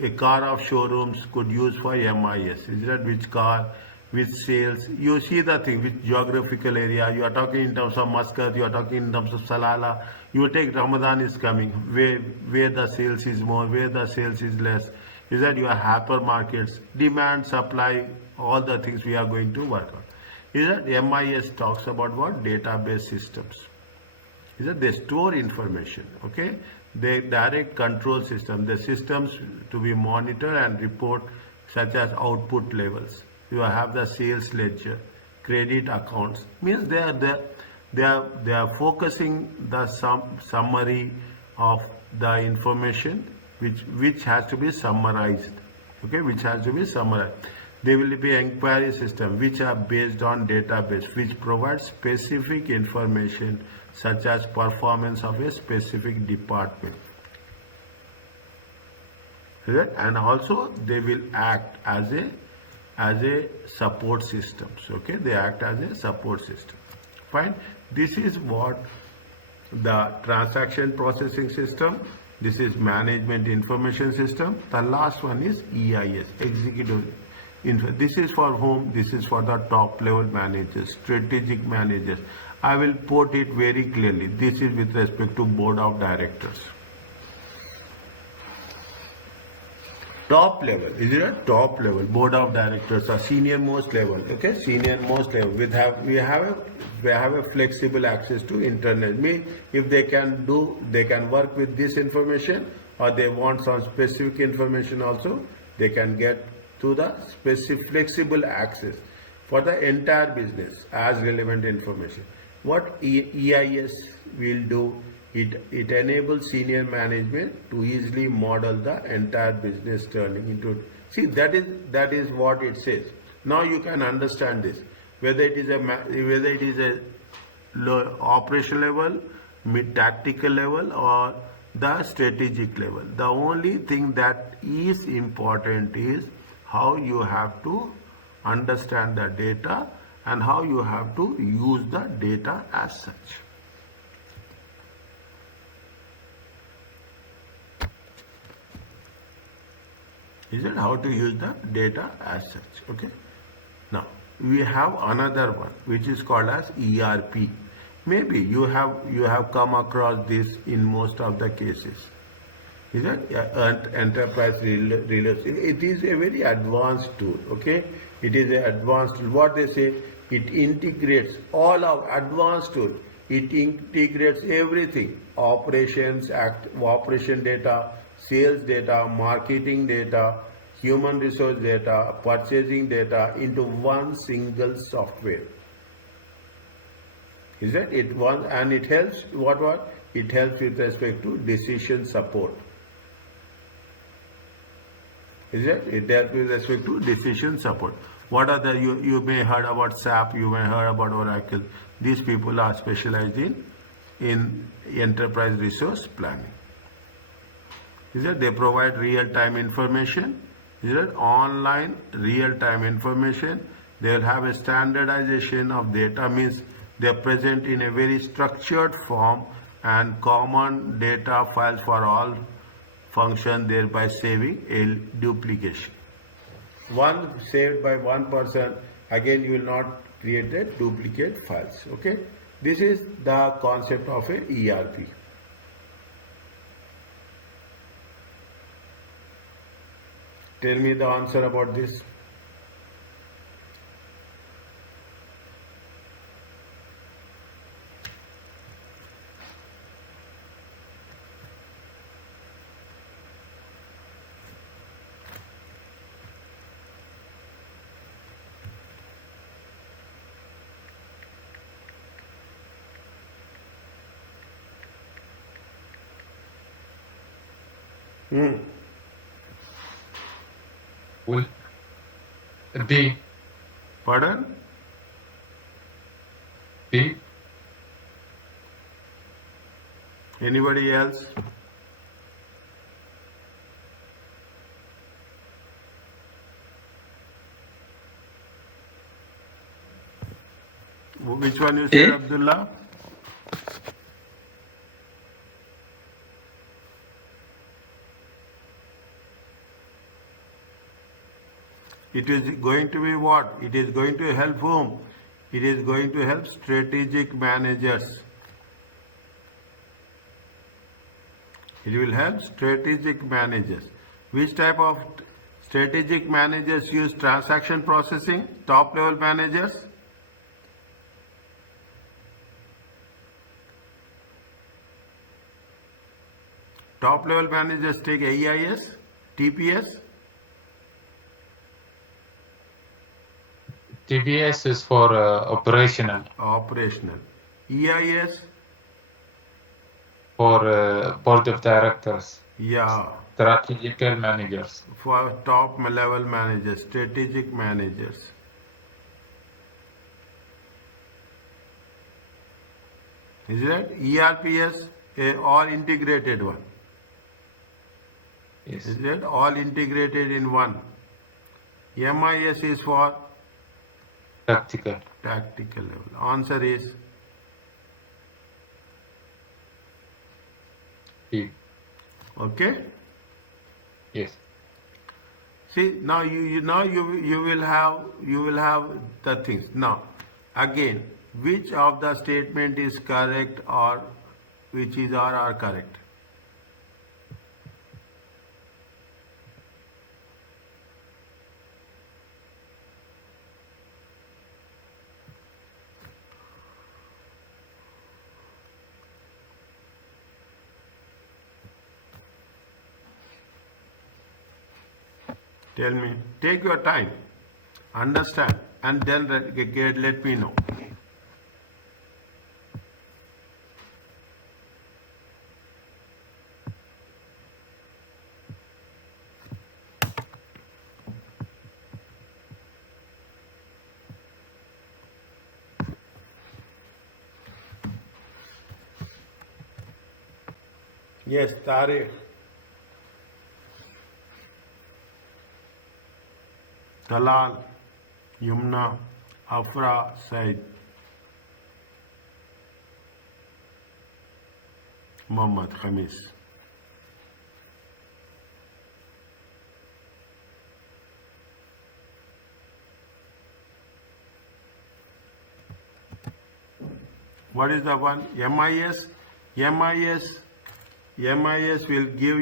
a car of showrooms could use for MIS? Is that which car? With sales, you see the thing, which geographical area, you are talking in terms of Muscat, you are talking in terms of Salala, you take Ramadan is coming, where the sales is more, where the sales is less. Is that your hypermarkets, demand, supply, all the things we are going to work on. Is that MIS talks about what? Database systems. Is that they store information, okay? They direct control system, the systems to be monitored and report such as output levels. You have the sales ledger, credit accounts. Means they are focusing the summary of the information which has to be summarized. Okay, which has to be summarized. There will be inquiry system which are based on database which provides specific information such as performance of a specific department. Right? And also they will act as a support systems. Okay, they act as a support system. Fine. This is what the transaction processing system. This is management information system. The last one is EIS, executive info. This is for whom? This is for the top level managers, strategic managers. I will put it very clearly. This is with respect to board of directors. Top level, is it a top level? Board of directors are senior most level, okay? Senior most level. We have a flexible access to internet. If they can work with this information, or they want some specific information also, they can get to the specific flexible access for the entire business as relevant information. What EIS will do, it enables senior management to easily model the entire business turning into. See, that is what it says. Now you can understand this. Whether it is a low operational level, mid tactical level, or the strategic level. The only thing that is important is how you have to understand the data and how you have to use the data as such. Is it how to use the data as such? Okay. Now we have another one which is called as ERP. Maybe you have come across this in most of the cases. Is it enterprise relationship? It is a very advanced tool. Okay, it is an advanced tool. What they say, it integrates all of advanced tool. It integrates everything: operations, operation data, sales data, marketing data, human resource data, purchasing data into one single software. Is that it one, and it helps what? It helps with respect to decision support. Is it? It helps with respect to decision support. What are the you may heard about SAP, you may heard about Oracle. These people are specialized in enterprise resource planning. Is that they provide real-time information? Is that online real-time information? They will have a standardization of data, means they are present in a very structured form and common data files for all function, thereby saving a duplication. One saved by one person, again you will not create the duplicate files. Okay, this is the concept of a ERP. Tell me the answer about this. Will B. Pardon? B. Anybody else? Which one you said, Abdullah? It is going to be what? It is going to help whom? It is going to help strategic managers. It will help strategic managers. Which type of strategic managers use transaction processing? Top level managers? Top level managers take AIS, TPS. TBS is for operational. Operational. EIS. For board of directors. Yeah. Strategical managers. For top level managers, strategic managers. Is that ERPS a all integrated one? Yes. Is that all integrated in one? MIS is for Tactical. tactical level. Answer is P. Okay. Yes. See, now you will have the things. Now, again, which of the statement is correct or which is or are correct? Tell me. Take your time, understand, and then let me know. Yes, Tariq. Talal, Yumna, Afra, Said, Muhammad, Khamis. What is the one? MIS? MIS will give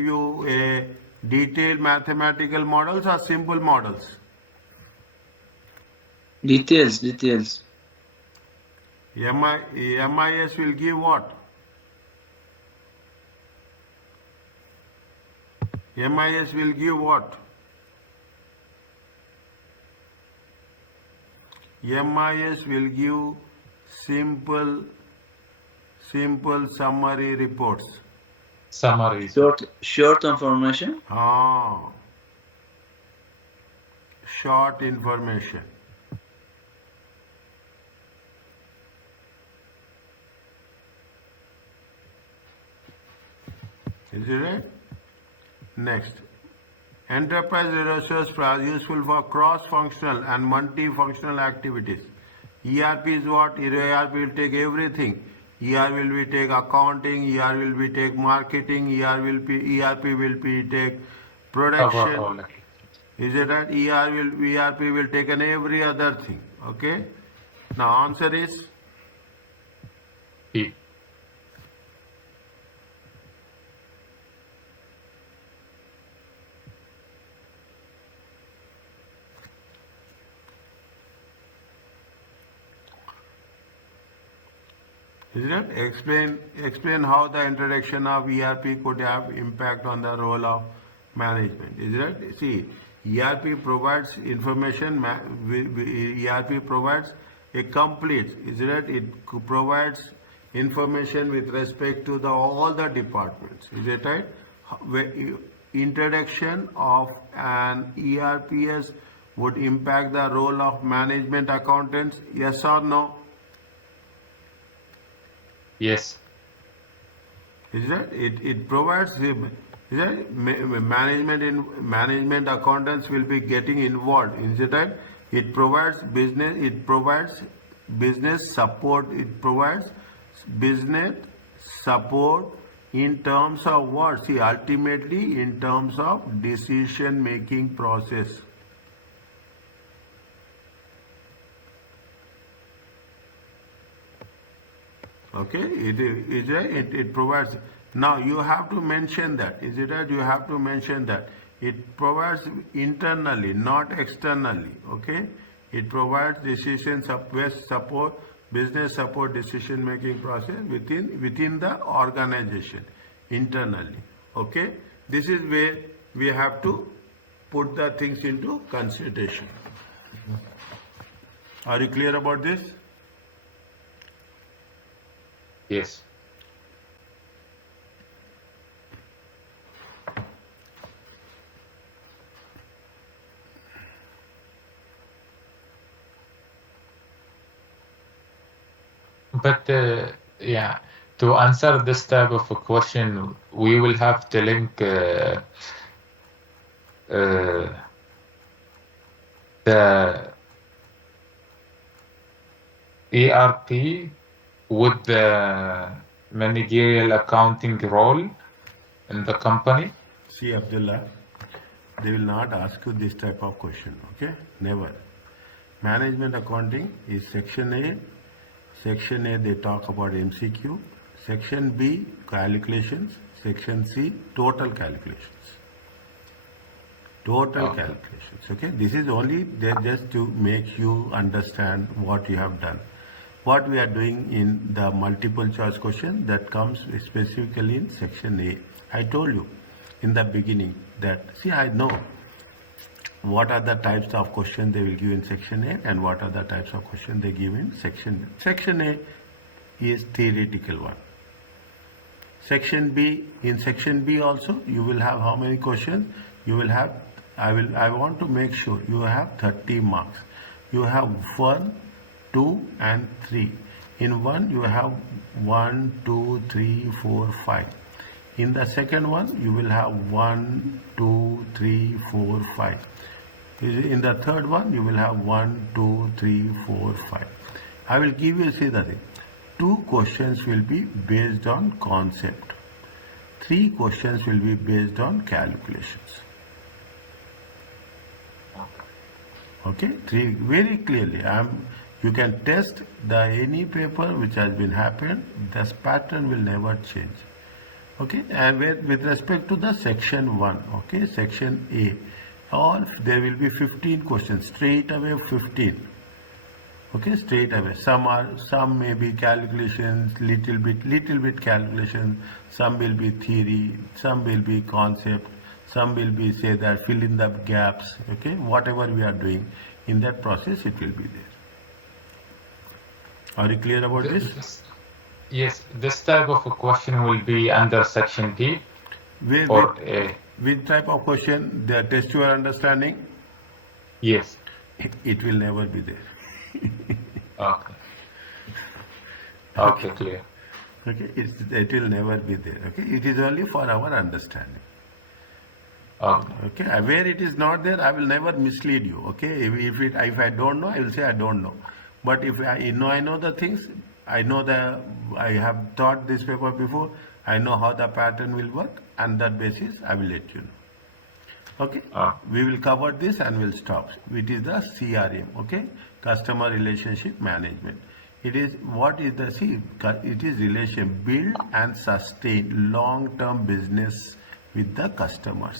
you a detailed mathematical models or simple models. Details. MIS will give what? MIS will give what? MIS will give simple summary reports. Summary. Short information. Short information. Is it right? Next. Enterprise resources are useful for cross-functional and multi-functional activities. ERP is what? ERP will take everything. ERP will be take accounting, ERP will be take marketing, ERP will be take production. Overall. Is it right? ERP will take an every other thing. Okay. Now answer is P. Is it? Explain how the introduction of ERP could have impact on the role of management. Is it? See, ERP provides information. ERP provides a complete. Is it? It provides information with respect to all the departments. Is it right? Introduction of an ERPS would impact the role of management accountants. Yes or no? Yes. Is that it provides is that management accountants will be getting involved. Is it right? It provides business support. It provides business support in terms of what? See, ultimately in terms of decision making process. Okay, it provides. Now you have to mention that. Is it right? You have to mention that it provides internally, not externally. Okay, it provides business support, decision making process within the organization internally. Okay, this is where we have to put the things into consideration. Are you clear about this? Yes. But yeah, to answer this type of a question, we will have to link the ERP with the managerial accounting role in the company? See, Abdullah, they will not ask you this type of question, okay? Never. Management accounting is section A. Section A, they talk about MCQ. Section B, calculations. Section C, total calculations. Total Okay. calculations, okay? This is only there just to make you understand what you have done. What we are doing in the multiple choice question that comes specifically in section A. I told you in the beginning that, see, I know what are the types of questions they will give in section A and what are the types of questions they give in section B. Section A is theoretical one. Section B, in section B also you will have how many questions? You will have, I want to make sure you have 30 marks. You have 1, 2 and 3. In one you have 1, 2, 3, 4, 5. In the second one you will have 1, 2, 3, 4, 5. In the third one you will have 1, 2, 3, 4, 5. I will give you, see the thing. 2 questions will be based on concept. 3 questions will be based on calculations. Okay, 3 very clearly. You can test the any paper which has been happened. This pattern will never change. Okay, and with respect to the section 1, okay, section A, or there will be 15 questions straight away, 15. Okay, straight away. Some may be calculations, little bit calculation. Some will be theory. Some will be concept. Some will be say that fill in the gaps. Okay, whatever we are doing in that process, it will be there. Are you clear about this? Yes, this type of a question will be under section B or A. Which type of question they test your understanding? Yes. It will never be there. Okay. Okay, clear. Okay, it will never be there. Okay, it is only for our understanding. Okay. Okay, where it is not there, I will never mislead you. Okay, if I don't know, I will say I don't know. But if I know the things, I have taught this paper before. I know how the pattern will work, and that basis I will let you know. Okay, we will cover this and we'll stop. It is the CRM. Okay, customer relationship management. It is what is the it is relation, build and sustain long-term business with the customers.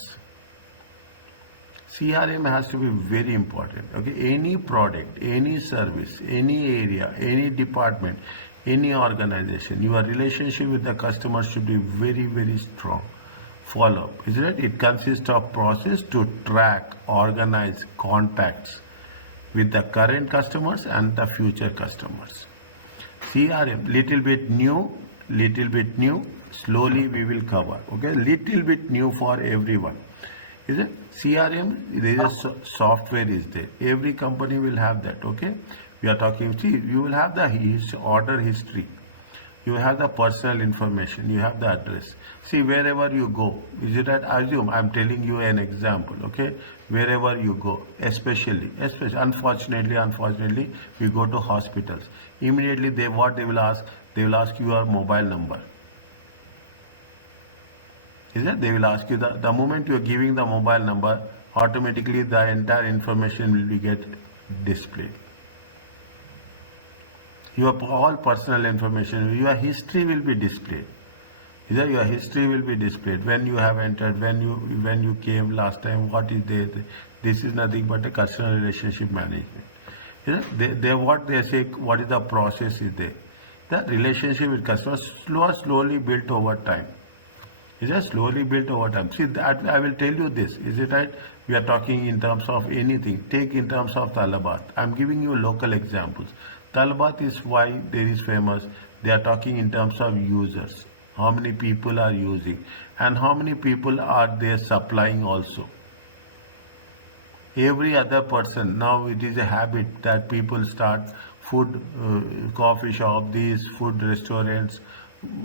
CRM has to be very important. Okay, any product, any service, any area, any department, any organization, your relationship with the customer should be very, very strong. Follow up, isn't it? It consists of process to track, organize contacts with the current customers and the future customers. CRM, little bit new, slowly we will cover. Okay, little bit new for everyone. Is it? CRM, there is a software is there. Every company will have that. Okay, we are talking. See, you will have the order history. You have the personal information. You have the address. See, wherever you go, is it right? Assume I'm telling you an example. Okay, wherever you go, especially, unfortunately, we go to hospitals. Immediately, they will ask? They will ask you your mobile number. Is that they will ask you the moment you are giving the mobile number, automatically the entire information will be get displayed. Your all personal information, your history will be displayed. Is that your history will be displayed when you have entered, when you came last time, what is there? This is nothing but a customer relationship management. Is that what they say, what is the process is there? The relationship with customers slowly built over time. Is that slowly built over time? See, that I will tell you this. Is it right? We are talking in terms of anything. Take in terms of Talabat. I'm giving you local examples. Talabat is why there is famous. They are talking in terms of users. How many people are using and how many people are they supplying also. Every other person, now it is a habit that people start food, coffee shop, these food restaurants,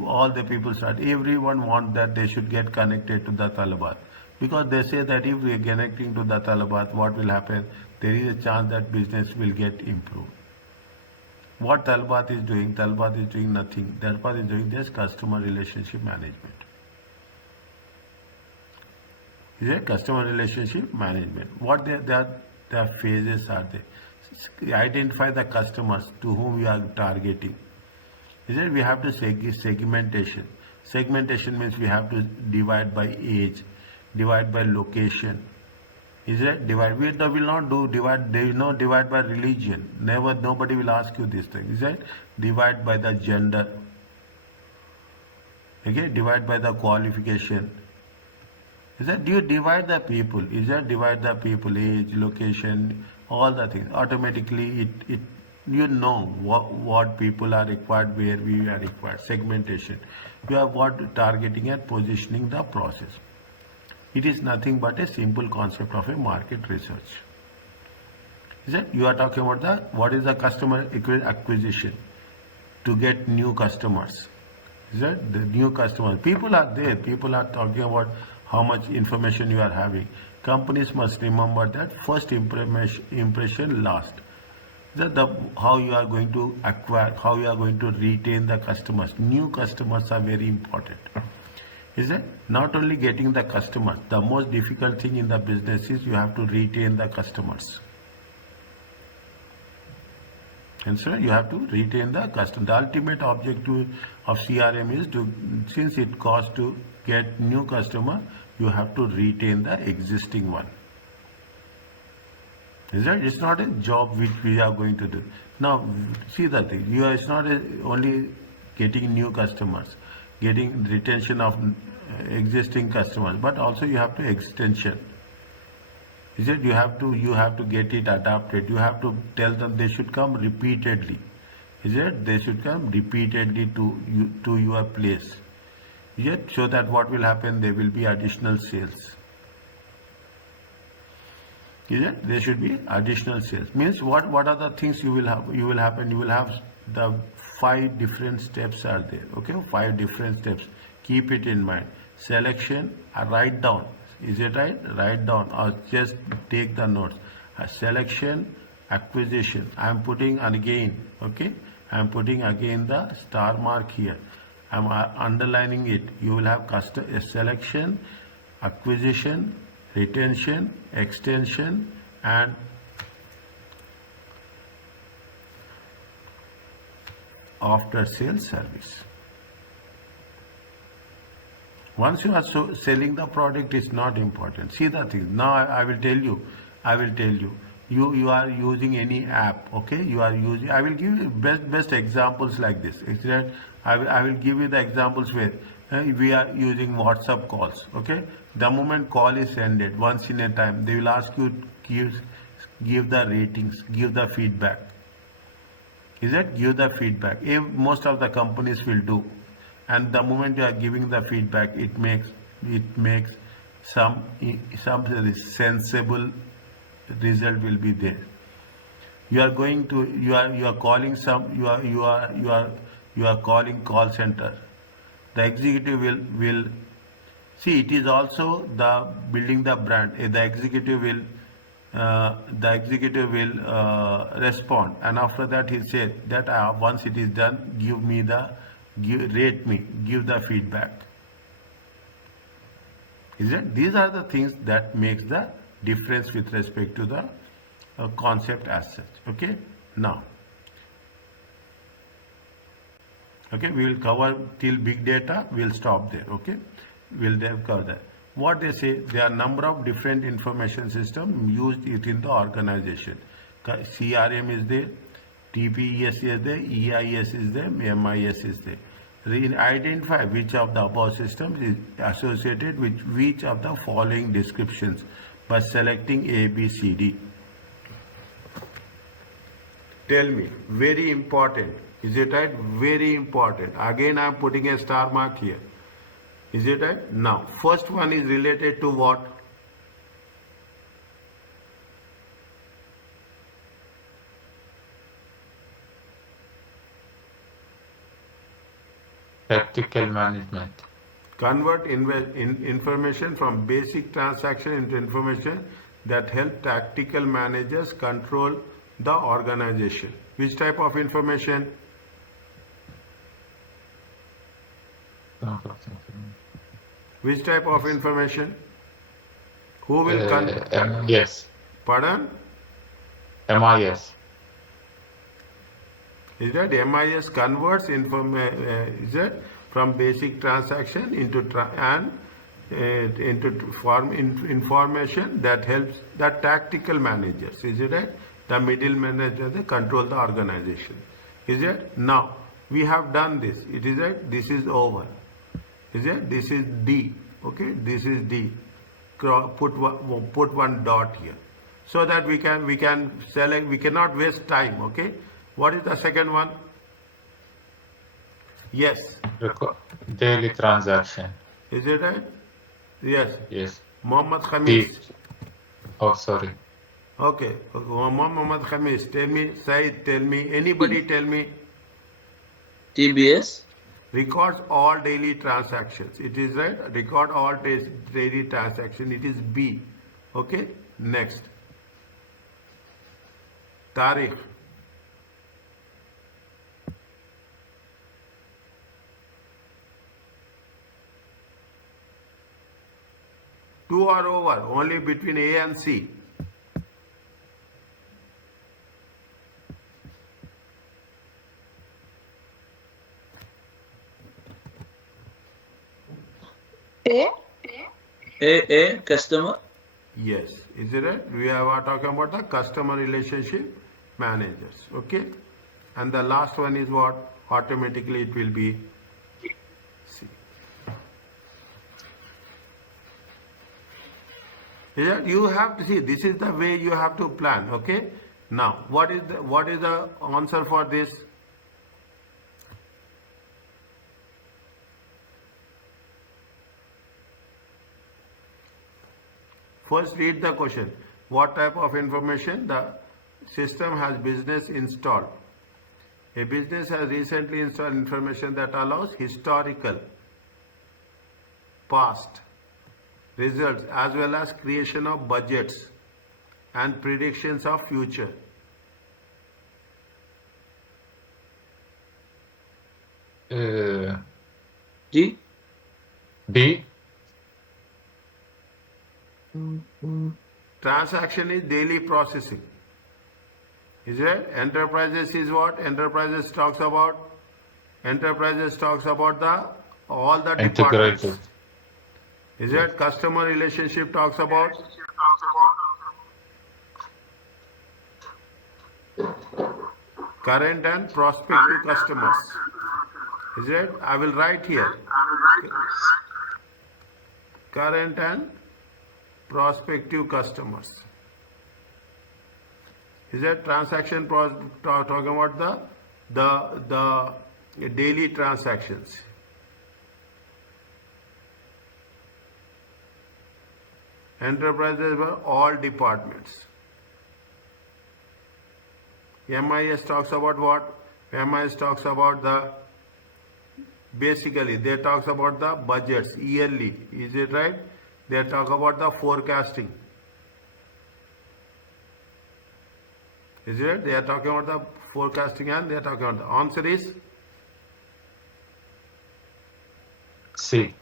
all the people start, everyone want that they should get connected to the Talabat. Because they say that if we are connecting to the Talabat, what will happen? There is a chance that business will get improved. What Talbat is doing? Talbat is doing nothing. Talbat is doing this customer relationship management. Is it customer relationship management? What their phases are they? Identify the customers to whom you are targeting. Is it? We have to segmentation. Segmentation means we have to divide by age, divide by location. Is it? Divide. We will not do divide. There is no divide by religion. Never. Nobody will ask you this thing. Is it? Divide by the gender. Okay. Divide by the qualification. Is that you divide the people? Is that divide the people, age, location, all the things? Automatically, it you know what people are required, where we are required. Segmentation. You are what targeting and positioning the process. It is nothing but a simple concept of a market research. Is it? You are talking about what is the customer acquisition to get new customers. Is that the new customers? People are there. People are talking about how much information you are having. Companies must remember that first impression last. That how you are going to acquire, how you are going to retain the customers. New customers are very important. Is it? Not only getting the customers, the most difficult thing in the business is you have to retain the customers. And so you have to retain the customer. The ultimate objective of CRM is to, since it costs to get new customer, you have to retain the existing one. Is that? It's not a job which we are going to do. Now, see the thing. It's not only getting new customers, getting retention of existing customers, but also you have to extension. Is it? You have to get it adapted. You have to tell them they should come repeatedly. Is it? They should come repeatedly to your place. Yet, so that what will happen? There will be additional sales. Is it? There should be additional sales. Means what are the things you will have? You will have the 5 different steps are there. Okay, 5 different steps. Keep it in mind. Selection, write down. Is it right? Write down or just take the notes. Selection, acquisition. I am putting again. Okay, I am putting again the star mark here. I am underlining it. You will have selection, acquisition, retention, extension, and after sales service. Once you are selling the product, is not important. See the thing. Now I will tell you. You are using any app. Okay, you are using. I will give you best examples like this. I will give you the examples where we are using WhatsApp calls. Okay, the moment call is ended, once in a time, they will ask you to give the ratings, give the feedback. Is it? Give the feedback. Most of the companies will do, and the moment you are giving the feedback, it makes some sensible result will be there. You are calling calling call center. The executive will see. It is also the building the brand. The executive will respond, and after that he said that once it is done, rate me, give the feedback. Is it? These are the things that makes the difference with respect to the concept as such. Okay, now. Okay, we will cover till big data. We'll stop there. Okay, we'll cover that. What they say, there are number of different information systems used within the organization. CRM is there, TPES is there, EIS is there, MIS is there. Identify which of the above systems is associated with which of the following descriptions by selecting A, B, C, D. Tell me, very important. Is it right? Very important. Again, I am putting a star mark here. Is it right? Now, first one is related to what? Tactical management. Convert information from basic transaction into information that help tactical managers control the organization. Which type of information? Which type of information? Who will MIS. Pardon? MIS. Is that MIS converts is that from basic transaction into information that helps the tactical managers. Is it right? The middle manager, they control the organization. Is it? Now we have done this. It is right. This is over. Is it? This is D. Okay. This is D. Put one dot here, so that we can select. We cannot waste time. Okay. What is the second one? Yes. Daily transaction. Is it right? Yes. Yes. Mohammed Khamis. Oh, sorry. Okay. Mohammed Khamis. Tell me, Said, tell me, anybody tell me. TBS. Records all daily transactions. It is right. Record all daily transactions. It is B. Okay. Next. Tariq. Two are over, only between A and C. A customer. Yes, is it right? We are talking about the customer relationship managers. Okay, and the last one is what? Automatically it will be C. Yeah, you have to see, this is the way you have to plan. Okay, now what is the answer for this? First read the question. What type of information? The system has business installed. A business has recently installed information that allows historical, past results as well as creation of budgets and predictions of future. D. B. Transaction is daily processing. Is it? Enterprises is what? Enterprises talks about the all the departments. Integrated. Is it? Customer relationship talks about current and prospective customers. Is it? I will write here. Current and prospective customers. Is that transaction talking about the daily transactions? Enterprises were all departments. MIS talks about what? MIS talks about basically they talks about the budgets yearly. Is it right? They talk about the forecasting. Is it? They are talking about the forecasting and they are talking about the answer is C.